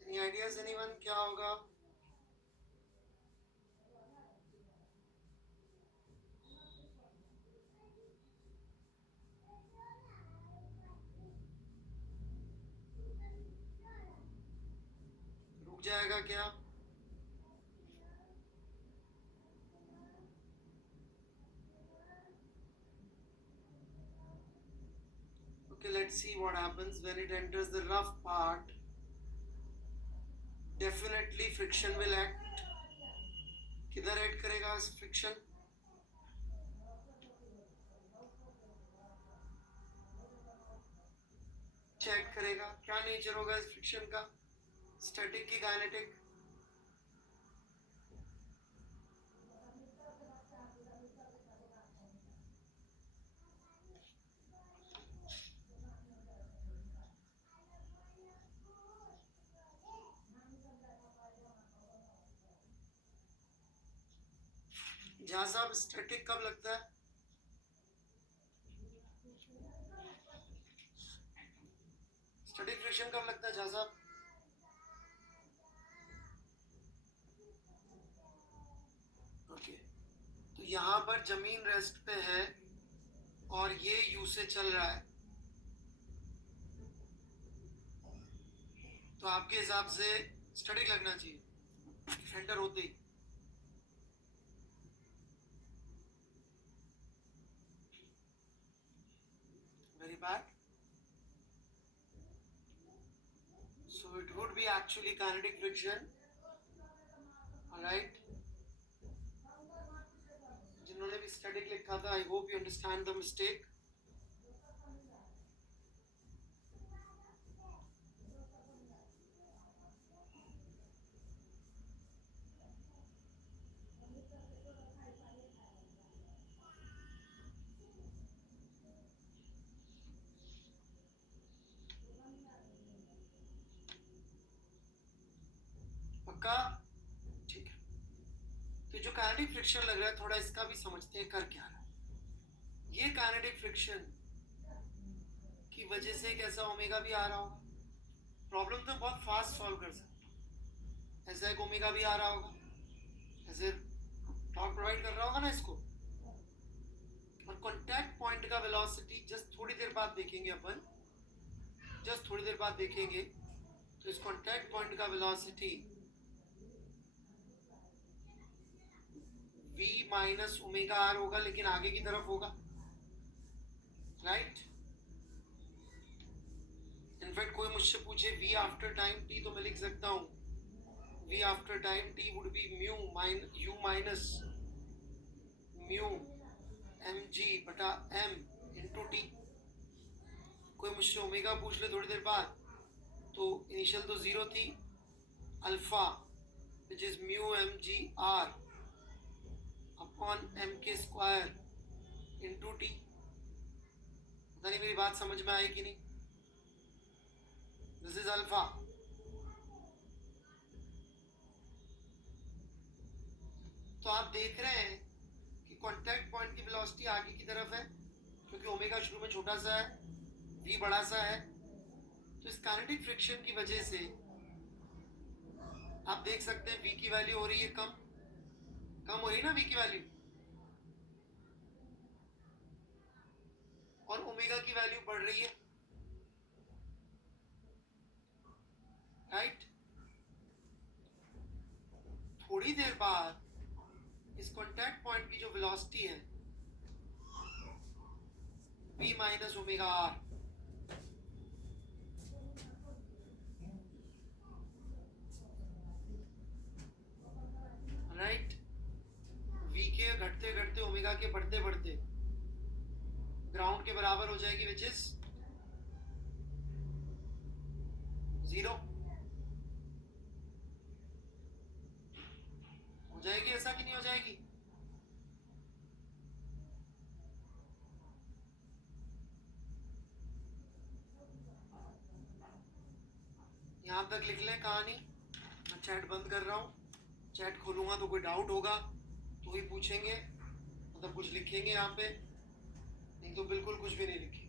Any ideas, anyone? क्या होगा? रुक जाएगा क्या? Okay, let's see what happens when it enters the rough part. Definitely friction will act. किधर ऐड करेगा फ्रिक्शन? चेक करेगा क्या नेचर होगा इस फ्रिक्शन का, स्टैटिक की काइनेटिक? जहां साहब स्टैटिक कब लगता है? स्टैटिक फ्रिक्शन कब लगता है जहां साहब? ओके, तो यहाँ पर जमीन रेस्ट पे है और ये यू से चल रहा है, तो आपके हिसाब से स्टैटिक लगना चाहिए सेंटर होते ही। Very bad. So it would be actually kinetic friction. Alright. जिन्होंने भी static लिखा था, I hope you understand the mistake. पक्का? ठीक है, तो जो काइनेटिक फ्रिक्शन लग रहा है थोड़ा इसका भी समझते हैं कर क्या रहा है। ये काइनेटिक फ्रिक्शन की वजह से एक ऐसा ओमेगा भी आ रहा होगा। प्रॉब्लम तो बहुत फास्ट सॉल्व कर सकते, ऐसा एक ओमेगा भी आ रहा होगा, ऐसे टॉर्क प्रोवाइड कर रहा होगा ना इसको, और कॉन्टैक्ट पॉइंट का वेलोसिटी जस्ट थोड़ी देर बाद देखेंगे अपन, जस्ट थोड़ी देर बाद देखेंगे। तो इस कॉन्टैक्ट पॉइंट का velocity v minus omega R होगा, लेकिन आगे की तरफ होगा, राइट? इनफैक्ट कोई मुझसे पूछे v आफ्टर टाइम t, तो मैं लिख सकता हूँ v after time t would be mu u minus mu mg बटा m इंटू t। कोई मुझसे ओमेगा पूछ ले थोड़ी देर बाद, तो इनिशियल तो जीरो थी, alpha which is mu mg r upon M K square into T. पता नहीं मेरी बात समझ में आई कि नहीं? This is alpha. तो आप देख रहे हैं कि कॉन्टैक्ट पॉइंट की वेलोसिटी आगे की तरफ है, क्योंकि ओमेगा शुरू में छोटा सा है, v बड़ा सा है। तो इस काइनेटिक फ्रिक्शन की वजह से आप देख सकते हैं v की वैल्यू हो रही है कम, कम हो रही है ना v की वैल्यू, और ओमेगा की वैल्यू बढ़ रही है, राइट? थोड़ी देर बाद इस कॉन्टैक्ट पॉइंट की जो वेलोसिटी है v minus omega R, right? v के घटते घटते ओमेगा के बढ़ते बढ़ते ग्राउंड के बराबर हो जाएगी, विच इज जीरो हो जाएगी। ऐसा कि नहीं हो जाएगी? यहां तक लिख लें कहानी। मैं चैट बंद कर रहा हूँ, चैट खोलूंगा तो कोई डाउट होगा तो ही पूछेंगे, मतलब कुछ लिखेंगे यहाँ पे, नहीं तो बिल्कुल कुछ भी नहीं लिखेंगे।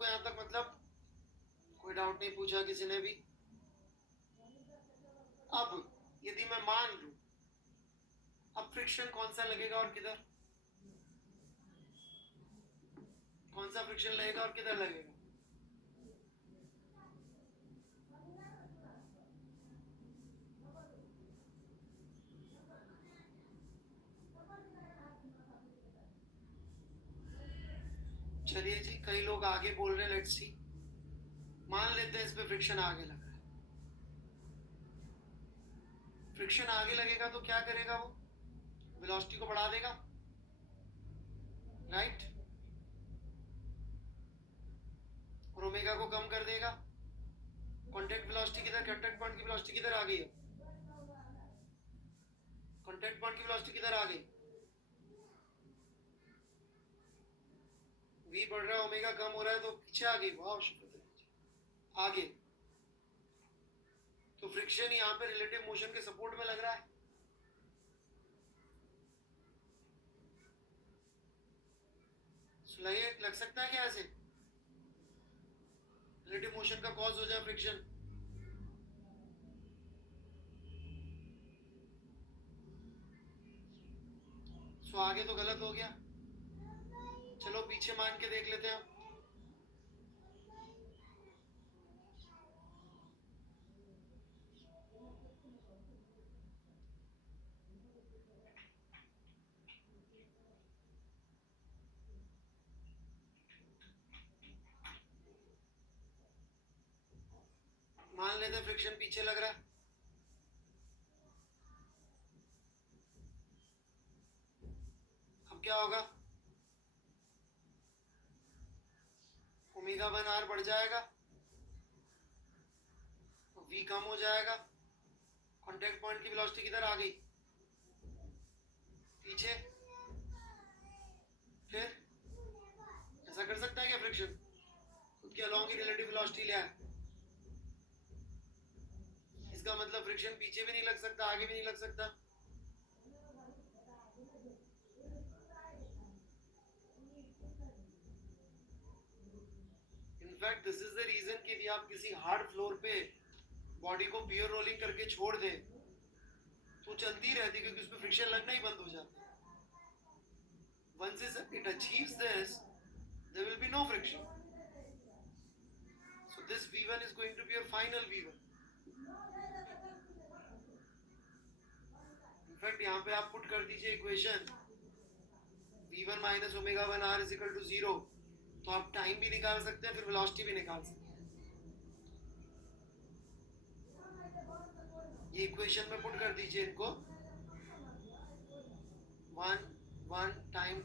सबको यहाँ तक मतलब कोई डाउट नहीं पूछा किसी ने भी? अब यदि मैं मान लूं, अब फ्रिक्शन कौन सा लगेगा और किधर, कौन सा फ्रिक्शन लगेगा और किधर लगेगा? चलिए जी, कई लोग आगे बोल रहे हैं, लेट्स सी। मान लेते हैं इस पे फ्रिक्शन आगे लग रहा है। फ्रिक्शन आगे लगेगा तो क्या करेगा वो? वेलोसिटी को बढ़ा देगा, राइट? और ओमेगा को कम कर देगा। कांटेक्ट वेलोसिटी किधर, कांटेक्ट पॉइंट की वेलोसिटी किधर आ गई है? कांटेक्ट पॉइंट की वेलोसिटी किधर आ गई? v बढ़ रहा है, ओमेगा कम हो रहा है, तो पीछे आ गई। वाह, शुक्र। आगे तो फ्रिक्शन यहाँ पे रिलेटिव मोशन के सपोर्ट में लग रहा है। लग सकता है क्या ऐसे रिलेटिव मोशन का कॉज हो जाए फ्रिक्शन? सो आगे तो गलत हो गया। चलो पीछे मान के देख लेते हैं। मान लेते हैं फ्रिक्शन पीछे लग रहा है। अब क्या होगा? ओमेगा 1r बढ़ जाएगा, तो v कम हो जाएगा। कांटेक्ट पॉइंट की वेलोसिटी किधर आ गई? पीछे। फिर ऐसा कर सकता है क्या फ्रिक्शन? खुद के अलोंग ही रिलेटिव वेलोसिटी ले आए। इसका मतलब फ्रिक्शन पीछे भी नहीं लग सकता, आगे भी नहीं लग सकता। In fact this is the reason कि आप किसी हार्ड फ्लोर पे बॉडी को पियर रोलिंग करके छोड़ दे तो चलती रहती, क्योंकि उसमें फ्रिक्शन लगना ही बंद हो जाता है। Once it achieves this, there will be no friction. So this V1 is going to be your final V1. In fact यहाँ पे आप पुट कर दीजिए equation V1 minus omega 1r is equal to 0, तो आप टाइम भी निकाल सकते हैं, फिर वेलोसिटी भी निकाल सकते हैं। ये इक्वेशन में पुट कर दीजिए इनको, 1 टाइम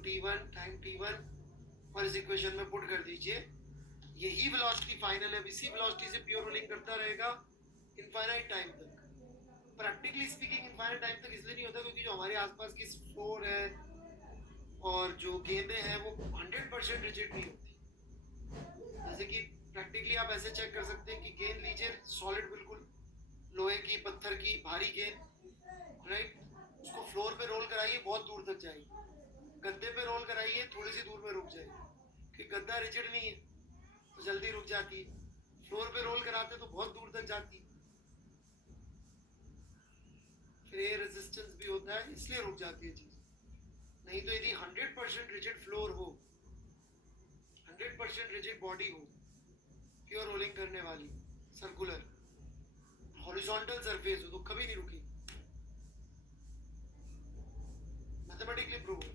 t1 और इस इक्वेशन में पुट कर दीजिए। यही वेलोसिटी फाइनल है। इसी वेलोसिटी से प्योर रोलिंग करता रहेगा इनफाइनाइट टाइम तक। प्रैक्टिकली स्पीकिंग इनफाइनाइट टाइम तक इसलिए नहीं होता क्योंकि जो हमारे आसपास की फ्लोर है और जो गेंदें हैं वो 100% रिजिड नहीं होती। जैसे कि प्रैक्टिकली आप ऐसे चेक कर सकते हैं कि गेंद लीजिए सॉलिड, बिल्कुल लोहे की, पत्थर की भारी गेंद, राइट? उसको फ्लोर पे रोल कराइए, बहुत दूर तक जाएगी। गद्दे पे रोल कराइए, थोड़ी सी दूर में रुक जाएगी, कि गद्दा रिजिड नहीं है तो जल्दी रुक जाती है। फ्लोर पे रोल कराते तो बहुत दूर तक जाती है। फिर एयर रेजिस्टेंस भी होता है, इसलिए रुक जाती है चीज। नहीं तो यदि 100% रिजिड फ्लोर हो, 100% रिजिड बॉडी हो, प्योर रोलिंग करने वाली, सर्कुलर हॉरिजॉन्टल सरफेस हो, तो कभी नहीं रुकी। मैथमेटिकली प्रूव है।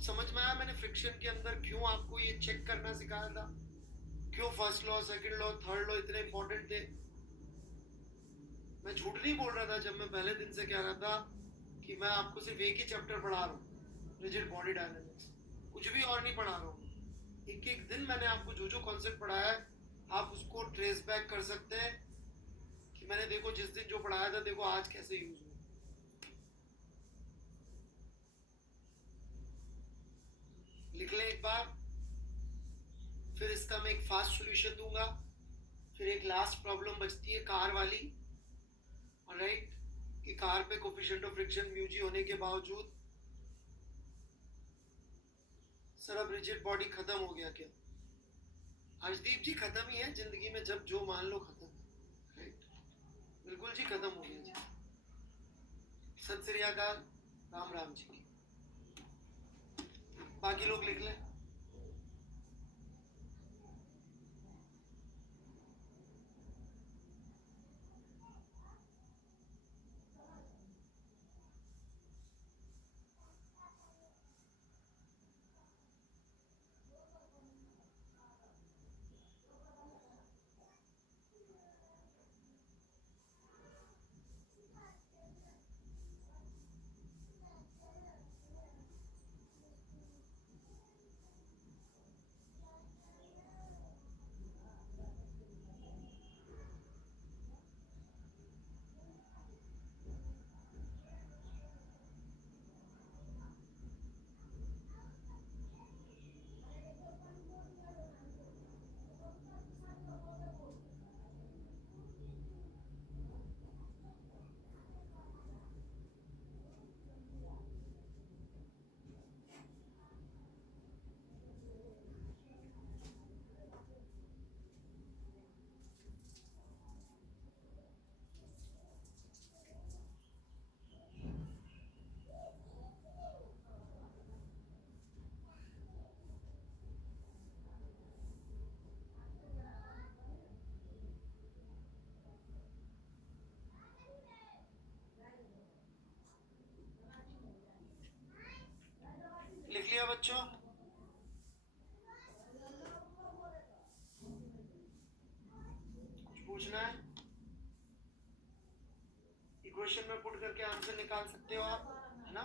समझ में आया मैंने फ्रिक्शन के अंदर क्यों आपको ये चेक करना सिखाया था? क्यों first law, second law, third law इतने इंपॉर्टेंट थे? मैं झूठ नहीं बोल रहा था जब मैं पहले दिन से कह रहा था कि मैं आपको सिर्फ एक ही चैप्टर पढ़ा रहा हूँ, रिजिड बॉडी डायनामिक्स, कुछ भी और नहीं पढ़ा रहा हूँ। एक एक दिन मैंने आपको जो जो कॉन्सेप्ट पढ़ाया है आप उसको ट्रेस बैक कर सकते हैं कि मैंने देखो जिस दिन जो पढ़ाया था, देखो आज कैसे यूज हुआ। लिख लें एक बार, फिर इसका मैं एक फास्ट सॉल्यूशन दूंगा, फिर एक लास्ट प्रॉब्लम बचती है कार वाली, ऑलराइट? कि कार पे coefficient of friction mu G होने के बावजूद सर अब रिजिड बॉडी खत्म हो गया क्या? हर्षदीप जी खत्म ही है जिंदगी में, जब जो मान लो खत्म, राइट? बिल्कुल जी खत्म हो गया जी। सत श्री अकाल, राम राम जी। बाकी लोग लिख लें। लिख लिया बच्चों? कुछ पूछना है? इक्वेशन में पुट करके आंसर निकाल सकते हो आप, है ना?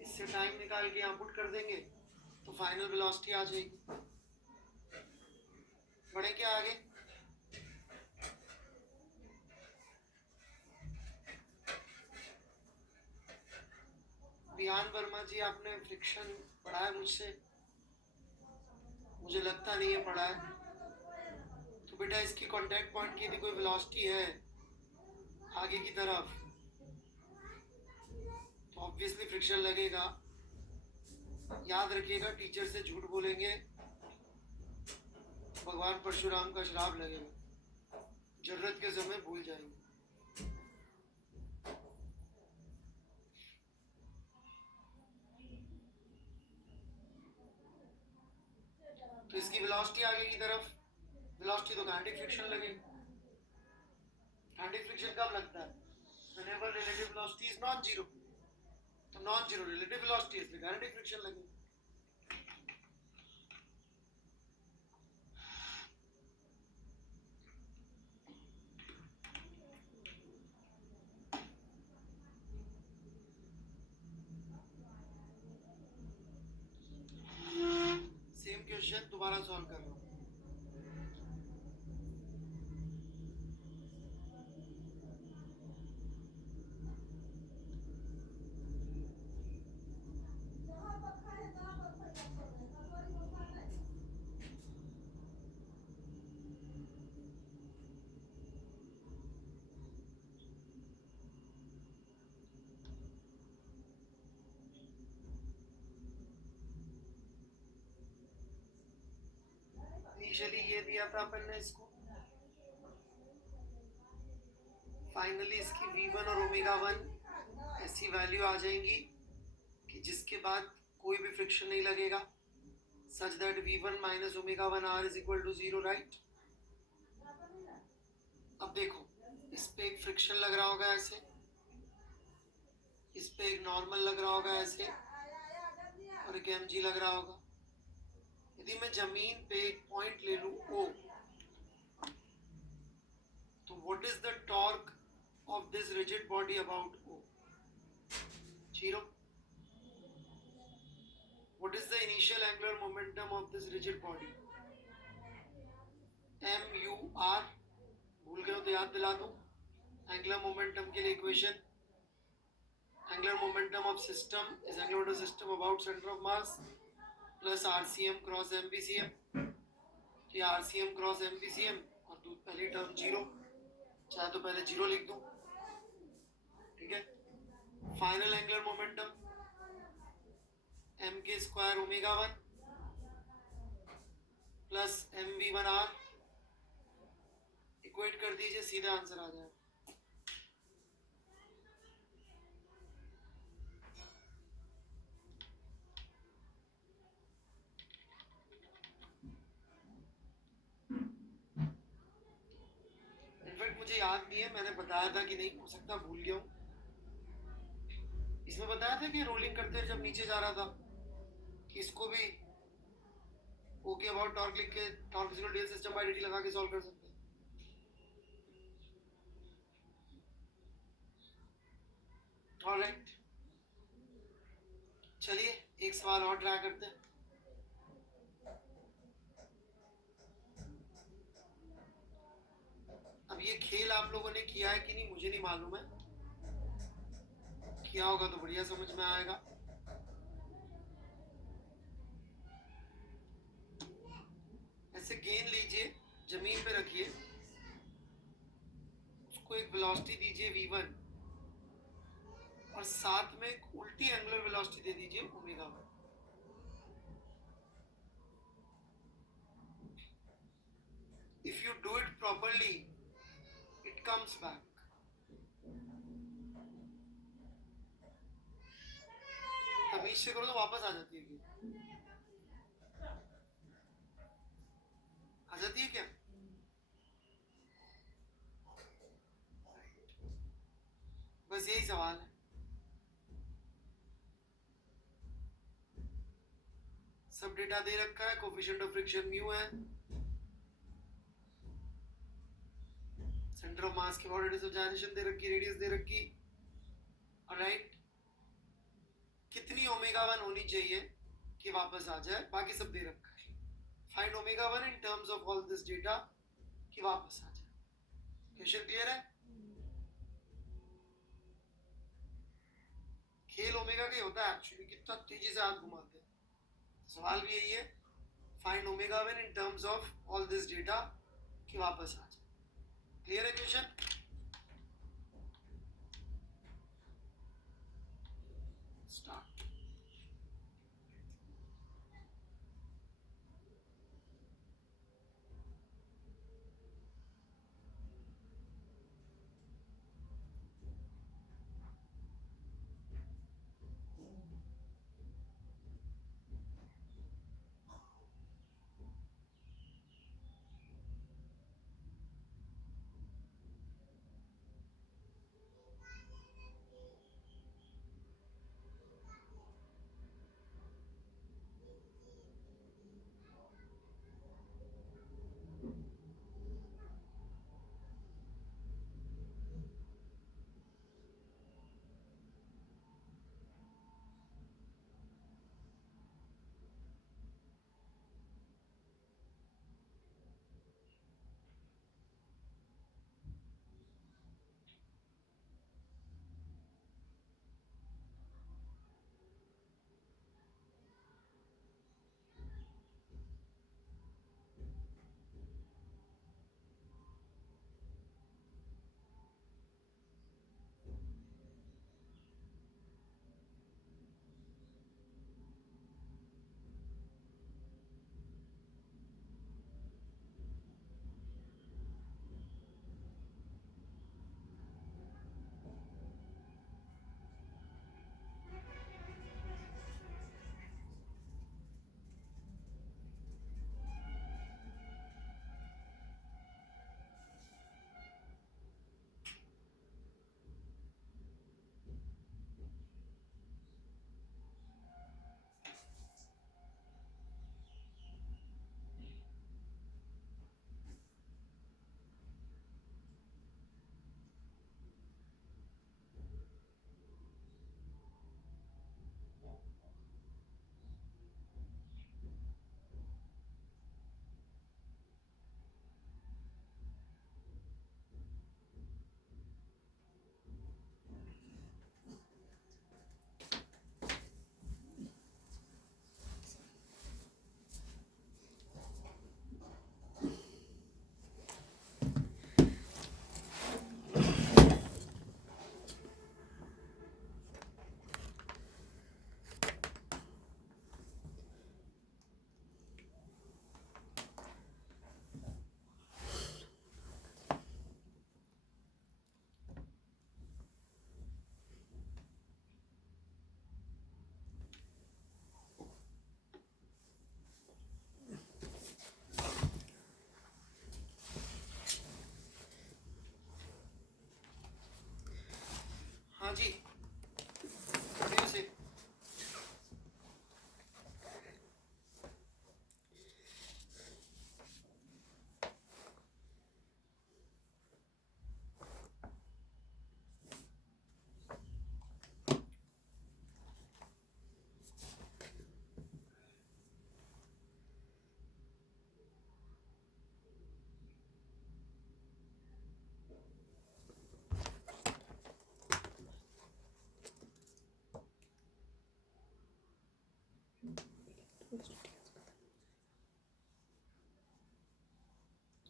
इससे टाइम निकाल के यहाँ पुट कर देंगे तो फाइनल वेलोसिटी आ जाएगी। बढ़े क्या आगे? विहान वर्मा जी, आपने फ्रिक्शन पढ़ा है मुझसे? मुझे लगता नहीं है पढ़ा है। तो बेटा इसकी कांटेक्ट पॉइंट की यदि कोई वेलोसिटी है आगे की तरफ तो ऑब्वियसली फ्रिक्शन लगेगा। याद रखिएगा, टीचर से झूठ बोलेंगे भगवान परशुराम का श्राप लगेगा, जरूरत के समय भूल जाएंगे। तो इसकी वेलोसिटी आगे की तरफ, वेलोसिटी तो काइनेटिक फ्रिक्शन लगेगी। काइनेटिक फ्रिक्शन कब लगता है? Whenever relative velocity is non zero. तो नॉन जीरो रिलेटिव वेलोसिटी, इसलिए काइनेटिक फ्रिक्शन लगेगी। सेम क्वेश्चन दोबारा सॉल्व कर रहा हूँ। इनिशियली ये दिया था अपन ने इसको, फाइनली इसकी v1 और ω1 ऐसी वैल्यू आ जाएंगी कि जिसके बाद कोई भी फ्रिक्शन नहीं लगेगा, such that v1 minus ω1r is equal to 0, right? अब देखो, इस पे एक फ्रिक्शन लग रहा होगा ऐसे, इस पे एक नॉर्मल लग रहा होगा ऐसे, और एक mg लग रहा होगा। यदि मैं जमीन पे एक पॉइंट ले लूं O, तो what is the torque of this rigid body about O? 0. What is the initial angular momentum of this rigid body? MUR. भूल गए हो तो याद दिला दूं। एंगुलर मोमेंटम के लिए equation, angular momentum of system is angular system about centre of mass plus RCM cross MVCM। तो ये RCM क्रॉस MVCM और तो पहली टर्म जीरो, चाहे तो पहले जीरो लिख दूं, ठीक है। Final angular momentum M K square omega 1 plus M V 1 R, equate कर दीजिए, सीधा आंसर आ जाएगा। इनफैक्ट मुझे याद नहीं है मैंने बताया था कि नहीं, हो सकता भूल गया हूँ। इसमें बताया था कि रोलिंग करते हुए जब नीचे जा रहा था कि इसको भी ओके अबाउट टॉर्क लिख के torque is equal to system by dt लगा के सॉल्व कर सकते हैं। ऑलराइट, चलिए एक सवाल और ट्राई करते हैं। अब ये खेल आप लोगों ने किया है कि नहीं मुझे नहीं मालूम है, किया होगा तो बढ़िया समझ में आएगा। ऐसे गेंद लीजिए, जमीन पे रखिए, उसको एक वेलोसिटी दीजिए v1 और साथ में एक उल्टी एंगुलर वेलोसिटी दे दीजिए omega 1। If you do it properly, it comes back. तमीज से करो तो वापस आ जाती है गेंद, आ जाती है क्या? बस यही सवाल है। सब डेटा दे रखा है, कोफिशिएंट ऑफ फ्रिक्शन म्यू है, सेंटर ऑफ मास की रेडियस ऑफ जाइरेशन दे रखी, रेडियस दे रखी, ऑलराइट। कितनी ओमेगा 1 होनी चाहिए कि वापस आ जाए, बाकी सब दे रखा है। Find omega 1 in terms of all this data कि वापस आ जाए। क्वेश्चन क्लियर है? खेल ओमेगा का ही होता है एक्चुअली, कितना तेजी से हाथ घुमाते हैं। सवाल भी यही है, find omega 1 in terms of all this data कि वापस आ जाए। क्लियर है क्वेश्चन? स्टार्ट।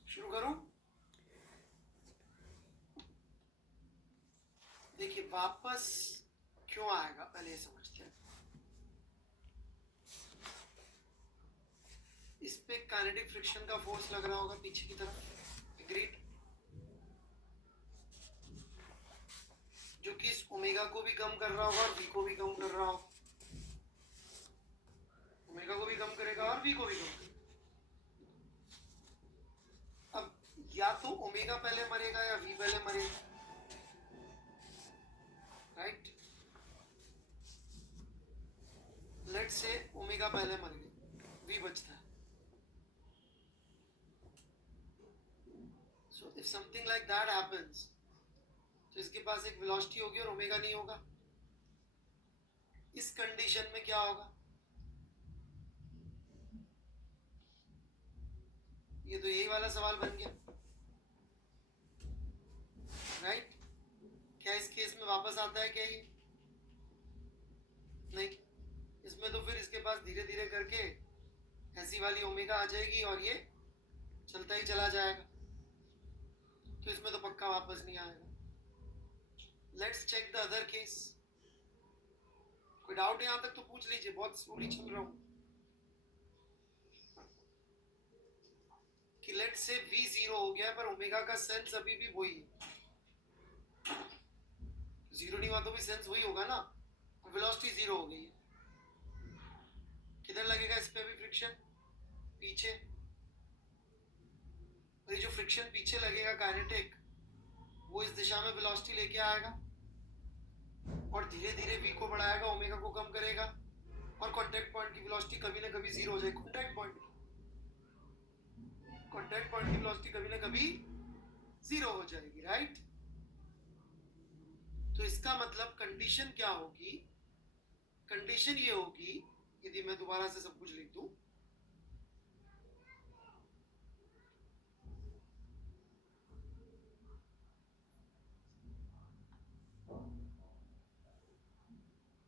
शुरू करूं? देखिए वापस क्यों आएगा पहले ये समझते हैं। इस पे काइनेटिक फ्रिक्शन का फोर्स लग रहा होगा पीछे की तरफ, एग्रीड, जो कि इस ओमेगा को भी कम कर रहा होगा और वी को भी कम कर रहा होगा। ओमेगा को भी कम करेगा और वी को भी कम करेगा। अब या तो ओमेगा पहले मरेगा या वी पहले मरेगा, राइट? लेट्स से ओमेगा पहले मर गया, वी बचता है। So if something like that happens, तो इसके पास एक वेलोसिटी होगी और ओमेगा नहीं होगा। इस कंडीशन में क्या होगा? ये तो यही वाला सवाल बन गया, राइट? क्या इस केस में वापस आता है क्या ये? नहीं। इसमें तो फिर इसके पास धीरे धीरे करके ऐसी वाली ओमेगा आ जाएगी और ये चलता ही चला जाएगा, तो इसमें तो पक्का वापस नहीं आएगा। Let's check the other case. कोई डाउट यहां तक तो पूछ लीजिए, बहुत स्लोली चल रहा हूं। कि लेट्स से v 0 हो गया पर ओमेगा का सेंस अभी भी वही है। जीरो नहीं हुआ तो भी सेंस वही होगा ना, वेलोसिटी 0 हो गई है। किधर लगेगा इस पे भी फ्रिक्शन? पीछे। और ये जो फ्रिक्शन पीछे लगेगा काइनेटिक, वो इस दिशा में वेलोसिटी लेके आएगा और धीरे धीरे v को बढ़ाएगा, ओमेगा को कम करेगा और कांटेक्ट पॉइंट की वेलोसिटी कभी ना कभी 0 हो जाएगी। कांटेक्ट पॉइंट की वेलोसिटी कभी ना कभी 0 हो जाएगी, राइट? तो इसका मतलब कंडीशन क्या होगी? कंडीशन ये होगी, यदि मैं दोबारा से सब कुछ लिख दूं,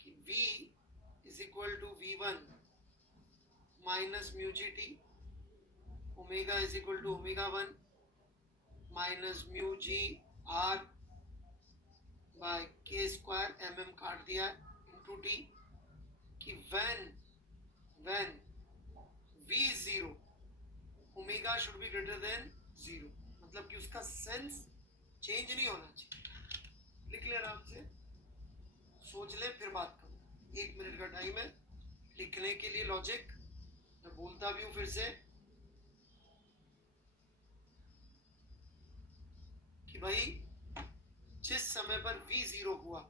कि v is equal to v1 minus mu G T, omega is equal to omega 1 minus mu G R by K square, mm काट दिया इंटू टी, कि when v is 0 omega should be greater than 0, मतलब कि उसका sense change नहीं होना चाहिए। लिख ले आराम से, सोच ले, फिर बात करो। 1 मिनट का टाइम है लिखने के लिए। लॉजिक मैं बोलता भी हूं फिर से कि भाई जिस समय पर v 0 हुआ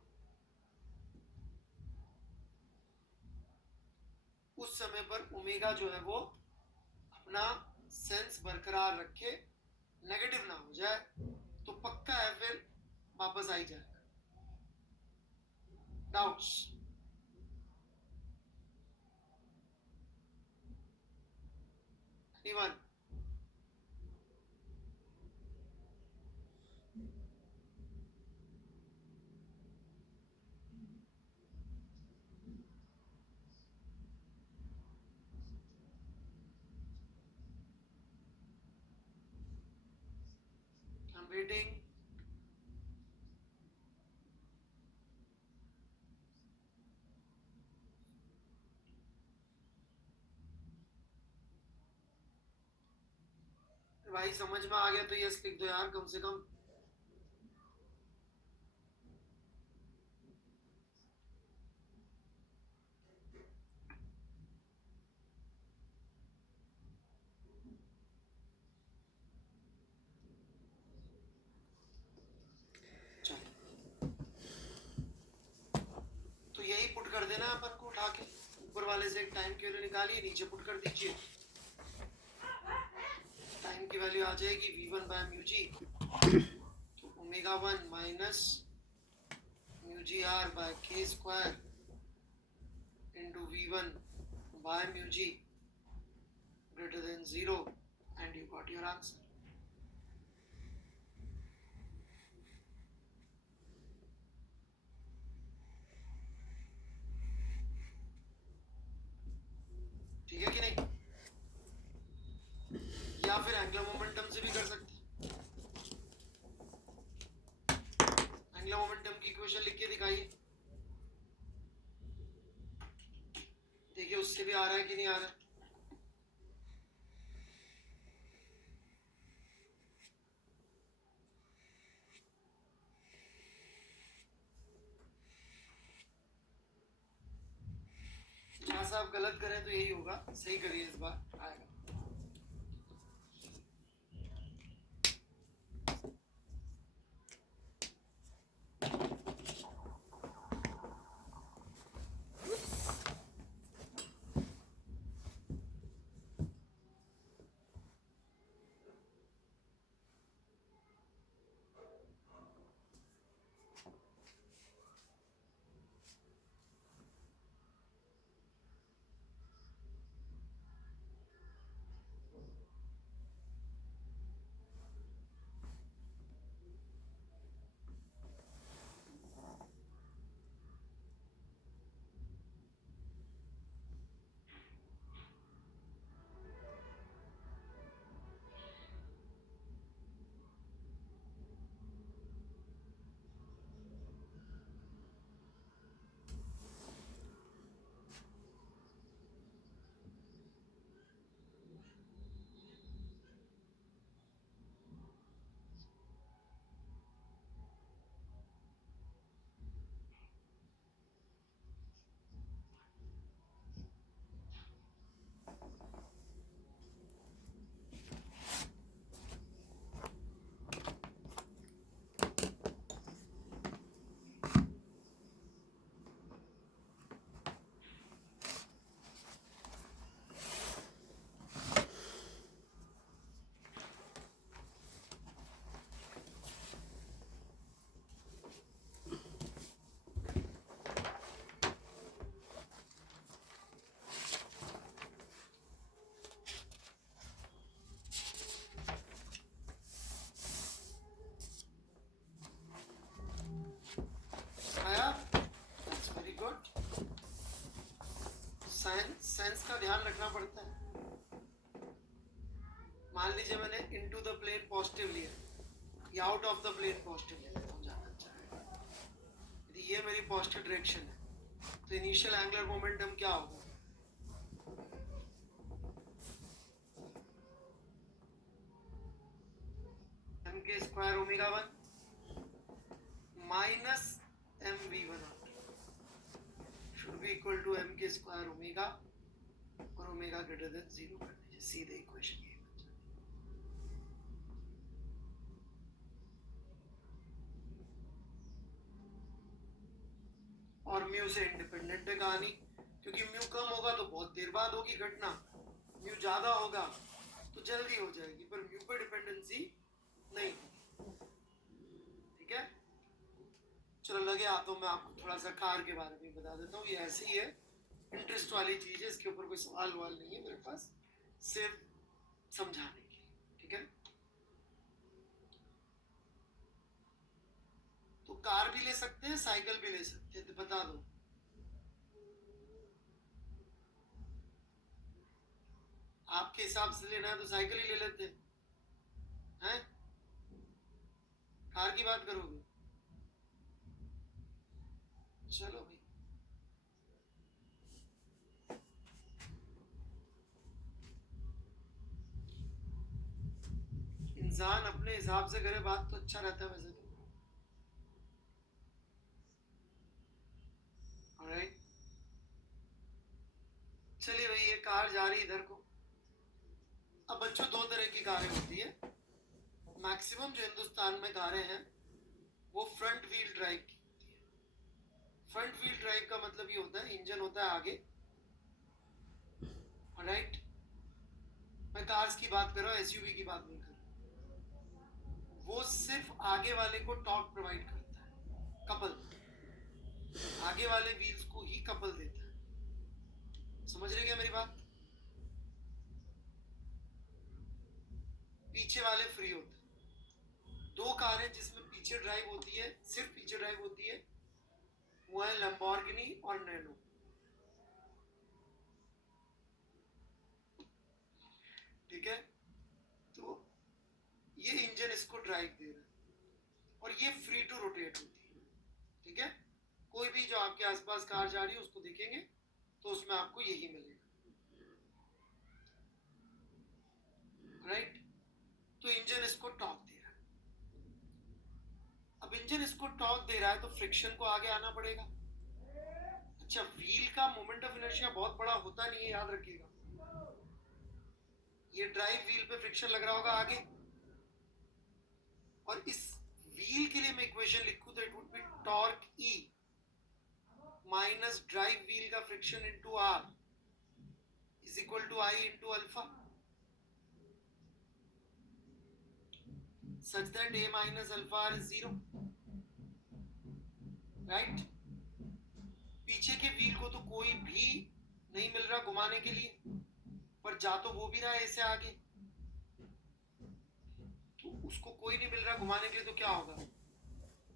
उस समय पर ओमेगा जो है वो अपना सेंस बरकरार रखे, नेगेटिव ना हो जाए, तो पक्का है फिर वापस आ ही जाएगा। डाउट्स? एनीवन? I'm waiting. भाई समझ में आ गया तो यस लिख दो यार कम से कम। तो यही पुट कर देना अपन को उठा के, ऊपर वाले से एक टाइम की वैल्यू निकालिए, नीचे पुट कर दीजिए। टाइम की वैल्यू आ जाएगी v1 बाय म्यू जी, तो omega 1 minus mu G R by K square into v1 by mu G greater than 0, and you got your answer. फिर एंगुलर मोमेंटम से भी कर सकते हैं। एंगुलर मोमेंटम की इक्वेशन लिख के दिखाइए, देखिए उससे भी आ रहा है कि नहीं आ रहा है। जहां से आप गलत करें तो यही होगा, सही करिए इस बार आएगा। साइंस का ध्यान रखना पड़ता है। मान लीजिए मैंने इनटू द प्लेन पॉजिटिव लिया या out of the plane positive ले लेता हूँ, जाना चाहेगा यदि ये मेरी पॉजिटिव डायरेक्शन है तो इनिशियल एंगुलर मोमेंटम क्या होगा? M K square omega 1 minus M V one should be equal to M K square omega और ओमेगा ग्रेटर देन 0 कर दीजिए, सीधे इक्वेशन ये बन जाती है। और म्यू से इंडिपेंडेंट है कहानी, क्योंकि म्यू कम होगा तो बहुत देर बाद होगी घटना, म्यू ज्यादा होगा तो जल्दी हो जाएगी, पर म्यू पर डिपेंडेंसी नहीं। ठीक है, चलो लगे हाथों में आपको थोड़ा सा कार के बारे में बता देता हूँ। ये ऐसी ही है, इंटरेस्ट वाली चीज है, इसके ऊपर कोई सवाल वाल नहीं है मेरे पास, सिर्फ समझाने के लिए। ठीक है, तो कार भी ले सकते हैं, साइकिल भी ले सकते हैं, तो बता दो आपके हिसाब से लेना है तो साइकिल ही ले लेते हैं, कार की बात करोगे? चलो भाई, इंसान अपने हिसाब से करे बात तो अच्छा रहता है वैसे तो। ऑलराइट, चलिए भाई, ये कार जा रही इधर को। अब बच्चों दो तरह की कारें होती है, मैक्सिमम जो हिंदुस्तान में कारें हैं वो फ्रंट व्हील ड्राइव की होती है। फ्रंट व्हील ड्राइव का मतलब ये होता है इंजन होता है आगे, राइट? मैं कार्स की बात कर रहा हूँ, एसयूवी की बात नहीं कर रहा। वो सिर्फ आगे वाले को टॉर्क प्रोवाइड करता है, कपल, आगे वाले व्हील्स को ही कपल देता है। समझ रहे क्या मेरी बात? पीछे वाले फ्री होते हैं। दो कारें जिसमें पीछे ड्राइव होती है, सिर्फ पीछे ड्राइव होती है, वो है लैम्बोर्गिनी और नैनो। ठीक है, तो इसको ड्राइव दे रहा है और ये फ्री टू रोटेट होती है, ठीक है। कोई भी जो आपके आसपास कार जा रही है उसको देखेंगे तो उसमें आपको यही मिलेगा, राइट। तो इंजन इसको टॉर्क दे रहा है। अब इंजन इसको टॉर्क दे रहा है तो फ्रिक्शन को आगे आना पड़ेगा। अच्छा, व्हील का मोमेंट ऑफ इनर्शिया बहुत बड़ा होता नहीं है, याद रखिएगा। ये ड्राइव व्हील पे फ्रिक्शन लग रहा होगा आगे, और इस व्हील के लिए मैं इक्वेशन लिखूं तो it would be torque E minus drive wheel का friction into R is equal to I into alpha, such that A minus alpha R is 0, right? पीछे के व्हील को तो कोई भी नहीं मिल रहा घुमाने के लिए, पर जा तो वो भी रहा है ऐसे आगे, तो उसको कोई नहीं मिल रहा घुमाने के लिए, तो क्या होगा,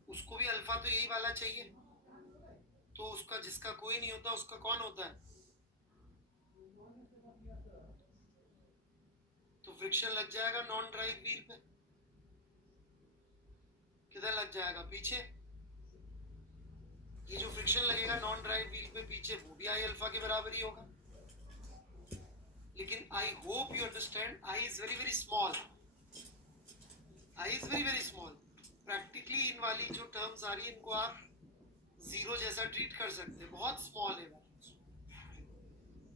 उसको भी अल्फा तो यही वाला चाहिए, तो उसका जिसका कोई नहीं होता उसका कौन होता है, तो फ्रिक्शन लग जाएगा नॉन ड्राइव व्हील पे। किधर लग जाएगा, पीछे। ये जो फ्रिक्शन लगेगा नॉन ड्राइव व्हील पे पीछे, वो भी आई अल्फा के बराबर ही होगा। लेकिन I hope you understand, I is very very small, I is very very small. Practically इन वाली जो टर्म्स आ रही है इनको आप जीरो जैसा ट्रीट कर सकते हैं, बहुत स्मॉल है।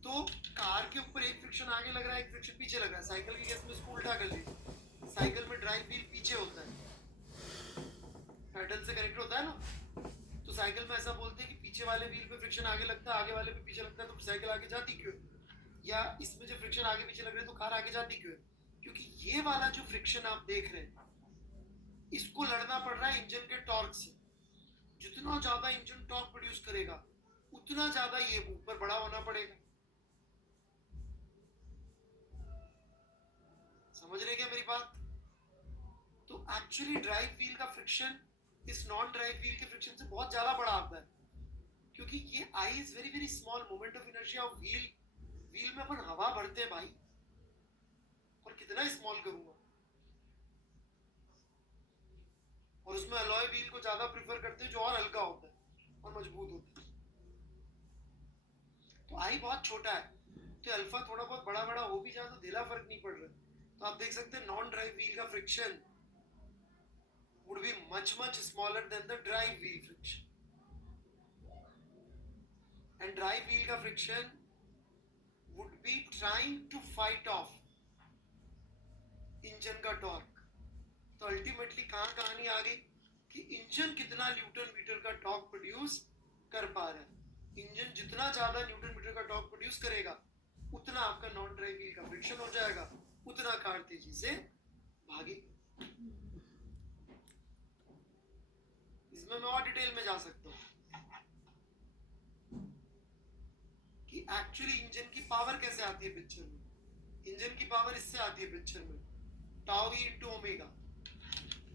तो कार के ऊपर एक फ्रिक्शन आगे लग रहा है, एक फ्रिक्शन पीछे लग रहा है। साइकिल के केस में इसको उल्टा कर लीजिए, साइकिल में ड्राइव व्हील पीछे होता है, पैडल से कनेक्ट होता है ना, तो साइकिल में ऐसा बोलते हैं कि पीछे वाले व्हील पे फ्रिक्शन आगे लगता है, आगे वाले पे पीछे लगता है, तो साइकिल आगे जाती क्यों है? या इसमें जो फ्रिक्शन आगे पीछे लग रहे हैं तो कार आगे जाती क्यों है? क्योंकि ये वाला जो फ्रिक्शन आप देख रहे हैं इसको लड़ना पड़ रहा है इंजन के टॉर्क से। जितना ज्यादा इंजन टॉर्क प्रोड्यूस करेगा उतना ज्यादा ये ऊपर बड़ा होना पड़ेगा। समझ रहे क्या मेरी बात? तो एक्चुअली ड्राइव व्हील का फ्रिक्शन इस नॉन ड्राइव व्हील के फ्रिक्शन से बहुत ज्यादा बड़ा आता है, क्योंकि ये I is very very small, moment of inertia of wheel में अपन हवा भरते हैं भाई, और कितना स्मॉल करूंगा, और उसमें अलॉय व्हील को ज्यादा प्रिफर करते हैं जो और हल्का होता है और मजबूत होता है। तो आई बहुत छोटा है, तो अल्फा थोड़ा बहुत बड़ा बड़ा हो भी जाए तो ढीला फर्क नहीं पड़ रहा। तो आप देख सकते हैं नॉन ड्राइव व्हील का friction would be much smaller than the drive wheel friction, and drive wheel का friction would be trying to fight off engine का टॉर्क। तो अल्टीमेटली कहां कहानी आ गई कि इंजन कितना न्यूटन मीटर का टॉर्क प्रोड्यूस कर पा रहा है। इंजन जितना ज्यादा न्यूटन मीटर का टॉर्क प्रोड्यूस करेगा उतना आपका नॉन ड्राइव व्हील का फ्रिक्शन हो जाएगा, उतना कार तेजी से भागेगी। इसमें मैं और डिटेल में जा सकता हूं कि एक्चुअली इंजन की पावर कैसे आती है पिक्चर में। इंजन की पावर इससे आती है पिक्चर में, टाउ ई इनटू ओमेगा।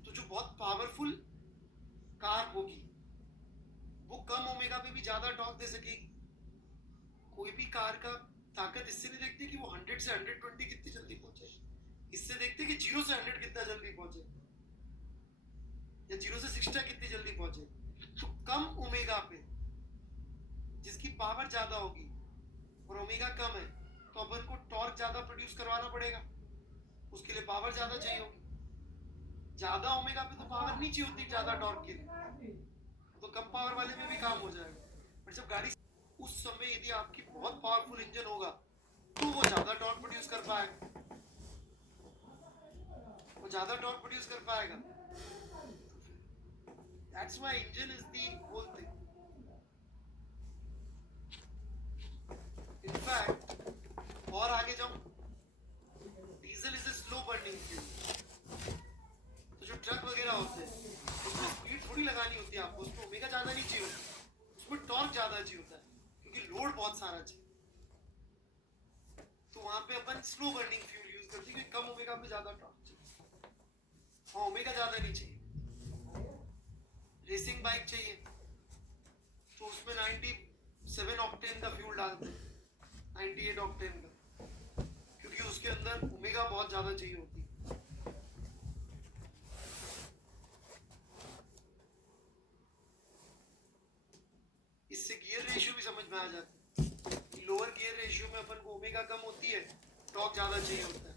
तो जो बहुत पावरफुल कार होगी वो कम ओमेगा पे भी ज्यादा टॉर्क दे सकेगी। कोई भी कार का ताकत इससे नहीं देखते कि वो 100 से 120 कितनी जल्दी पहुंचे, इससे देखते कि 0 से 100 कितना जल्दी पहुंचे, या 0 से 60 कितनी जल्दी पहुंचे। तो कम ओमेगा पे जिसकी पावर ज्यादा होगी और ओमेगा कम है, तो अपन को टॉर्क ज्यादा प्रोड्यूस करवाना पड़ेगा, उसके लिए पावर ज्यादा चाहिए होगी। ज्यादा ओमेगा पे तो पावर नहीं चाहिए होती ज्यादा टॉर्क के लिए, तो कम पावर वाले में भी काम हो जाएगा। पर जब गाड़ी उस समय यदि आपकी बहुत पावरफुल इंजन होगा तो वो ज्यादा टॉर्क प्रोड्यूस कर पाएगा, वो ज्यादा टॉर्क प्रोड्यूस कर पाएगा। That's why engine is the whole thing. In fact, और आगे जाऊं, diesel is a slow burning fuel. तो जो ट्रक वगैरह होते हैं उसमें स्पीड थोड़ी लगानी होती है आपको, उसमें ओमेगा ज्यादा नहीं चाहिए होता, उसमें टॉर्क ज्यादा चाहिए होता है क्योंकि लोड बहुत सारा चाहिए। तो वहां पे अपन स्लो बर्निंग फ्यूल यूज करते हैं क्योंकि कम ओमेगा पे ज्यादा टॉर्क चाहिए, हाँ ओमेगा ज्यादा नहीं चाहिए। रेसिंग बाइक चाहिए तो उसमें 97 ऑक्टेन का फ्यूल डालते हैं, 98 ऑक्टेन का, क्योंकि उसके अंदर ओमेगा बहुत ज्यादा चाहिए होती है। में आ जाते हैं। लोअर गियर रेशियो में अपन को ओमेगा कम होती है, टॉर्क ज़्यादा चाहिए होता है,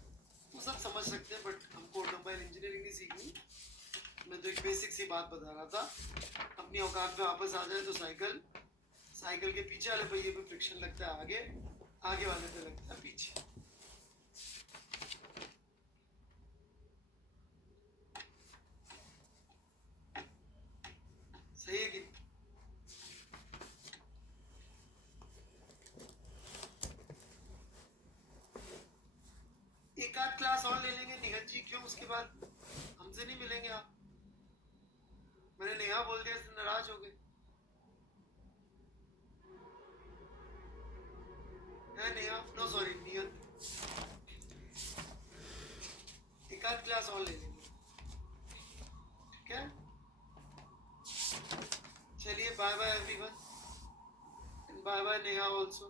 वो सब समझ सकते हैं, बट हमको ऑटोमोबाइल इंजीनियरिंग नहीं सीखनी। मैं तो एक बेसिक सी बात बता रहा था। अपनी औकात पे वापस आ जाए तो साइकिल के पीछे वाले पहिए पे फ्रिक्शन लगता है आगे, आगे वाले पे लगता है पीछे। सही है कि एक आध क्लास और ले लेंगे निहत जी, क्यों? उसके बाद हमसे नहीं मिलेंगे आप। मैंने नेहा बोल दिया तो नाराज हो गए। नेहा, नो सॉरी नियत, एक आध क्लास और ले लेंगे, ठीक है? चलिए, bye bye everyone, bye bye Neha also.